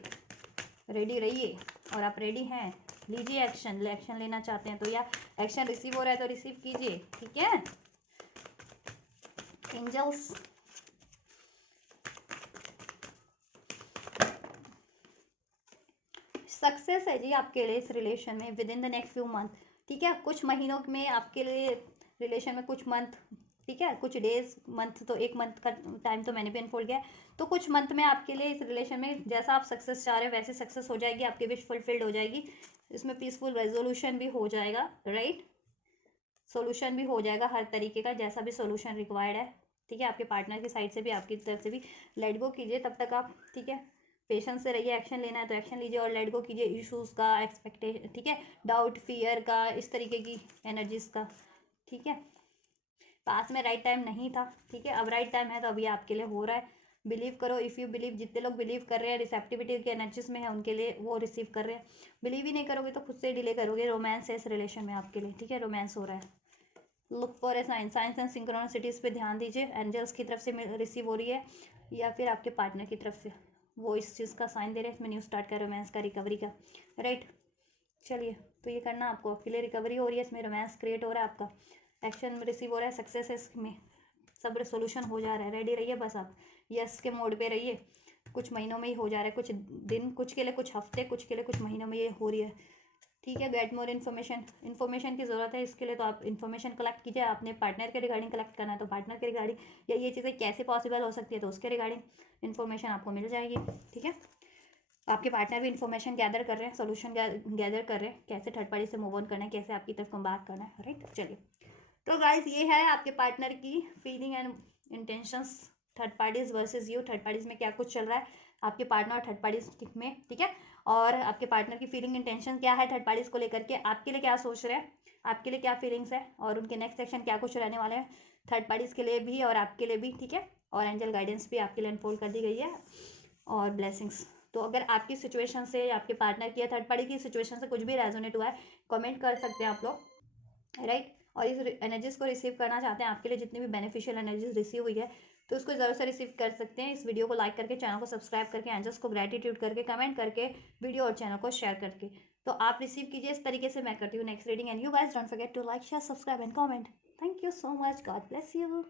रेडी रहिए। और आप रेडी हैं, लीजिए एक्शन, एक्शन लेना चाहते हैं तो, या एक्शन रिसीव हो रहा है तो रिसीव कीजिए, ठीक है एंजल्स। सक्सेस है जी आपके लिए इस रिलेशन में with in the next few month, ठीक है। कुछ महीनों में आपके लिए रिलेशन में, कुछ मंथ, ठीक है, कुछ डेज, मंथ तो एक मंथ का टाइम तो मैंने भी अनफोल्ड किया है, तो कुछ मंथ में आपके लिए इस रिलेशन में जैसा आप सक्सेस चाह रहे हो वैसे सक्सेस हो जाएगी, आपकी विश फुलफिल्ड हो जाएगी। इसमें पीसफुल रेजोल्यूशन भी हो जाएगा, राइट, सोल्यूशन भी हो जाएगा हर तरीके का, जैसा भी सोल्यूशन रिक्वायर्ड है, ठीक है। आपके पार्टनर की साइड से भी, आपकी तरफ से भी। लेट गो कीजिए तब तक आप, ठीक है, पेशेंस से रहिए। एक्शन लेना है तो एक्शन लीजिए और लेट गो कीजिए इश्यूज़ का, एक्सपेक्टेशन, ठीक है, डाउट, फियर का, इस तरीके की एनर्जीज का, ठीक है। पास में राइट टाइम नहीं था, ठीक है, अब राइट टाइम है तो अभी आपके लिए हो रहा है। बिलीव करो, इफ़ यू बिलीव, जितने लोग बिलीव कर रहे हैं रिसेप्टिविटी की एनर्जीज में है उनके लिए वो रिसीव कर रहे हैं। बिलीव ही नहीं करोगे तो खुद से डिले करोगे। रोमांस है इस रिलेशन में आपके लिए, ठीक है, रोमांस हो रहा है। Look for a sign, signs and synchronicities पे ध्यान दीजिए, एंजल्स की तरफ से रिसीव हो रही है या फिर आपके पार्टनर की तरफ से वो इस चीज़ का साइन दे रहे हैं, इसमें न्यू स्टार्ट का, रोमांस का, रिकवरी का, राइट। चलिए, तो ये करना आपको, आपके लिए रिकवरी हो रही है, इसमें रोमांस क्रिएट हो रहा है, आपका एक्शन रिसीव हो रहा है, सक्सेस है इसमें, सब रेसोल्यूशन हो जा रहा है। रेडी रहिए बस आप, यस के मोड पे रहिए। कुछ महीनों में ही हो जा रहा है, कुछ दिन, कुछ के लिए कुछ हफ्ते, कुछ के लिए कुछ महीनों में ये हो रही है, ठीक है। गेट मोर इन्फॉर्मेशन, इन्फॉर्मेशन की ज़रूरत है इसके लिए, तो आप इन्फॉर्मेशन कलेक्ट कीजिए। अपने पार्टनर के रिगार्डिंग कलेक्ट करना है तो पार्टनर के रिगार्डिंग, या ये चीज़ें कैसे पॉसिबल हो सकती है तो उसके रिगार्डिंग इन्फॉर्मेशन आपको मिल जाएगी, ठीक है। आपके पार्टनर भी इन्फॉर्मेशन गैदर कर रहे हैं, सोल्यूशन गैदर कर रहे हैं, कैसे थर्ड पार्टी से मूव ऑन करना है, कैसे आपकी तरफ कम बैक करना है, राइट। चलिए, तो गाइज ये है आपके पार्टनर की feeling and intentions, third parties versus you, third parties में क्या कुछ चल रहा है आपके पार्टनर और थर्ड पार्टीज में, ठीक है। और आपके पार्टनर की फीलिंग इंटेंशन क्या है थर्ड पार्टीज को लेकर के, आपके लिए क्या सोच रहे हैं, आपके लिए क्या फीलिंग्स है, और उनके नेक्स्ट सेक्शन क्या कुछ रहने वाले हैं थर्ड पार्टीज के लिए भी और आपके लिए भी, ठीक है। और एंजल गाइडेंस भी आपके लिए अनफोल्ड कर दी गई है और ब्लेसिंग्स। तो अगर आपकी सिचुएशन से, आपके पार्टनर की या थर्ड पार्टी की सिचुएशन से कुछ भी रेजोनेट हुआ है, कमेंट कर सकते हैं आप लोग, राइट। और इस एनर्जीज को रिसीव करना चाहते हैं, आपके लिए जितनी भी बेनिफिशियल एनर्जीज रिसीव हुई है तो उसको ज़रूर से रिसीव कर सकते हैं। इस वीडियो को लाइक करके, चैनल को सब्सक्राइब करके, एंजल्स को ग्रेटिट्यूड करके, कमेंट करके, वीडियो और चैनल को शेयर करके, तो आप रिसीव कीजिए। इस तरीके से मैं करती हूँ next reading. And you guys don't forget to like, share, subscribe and comment. Thank you so much, God bless you.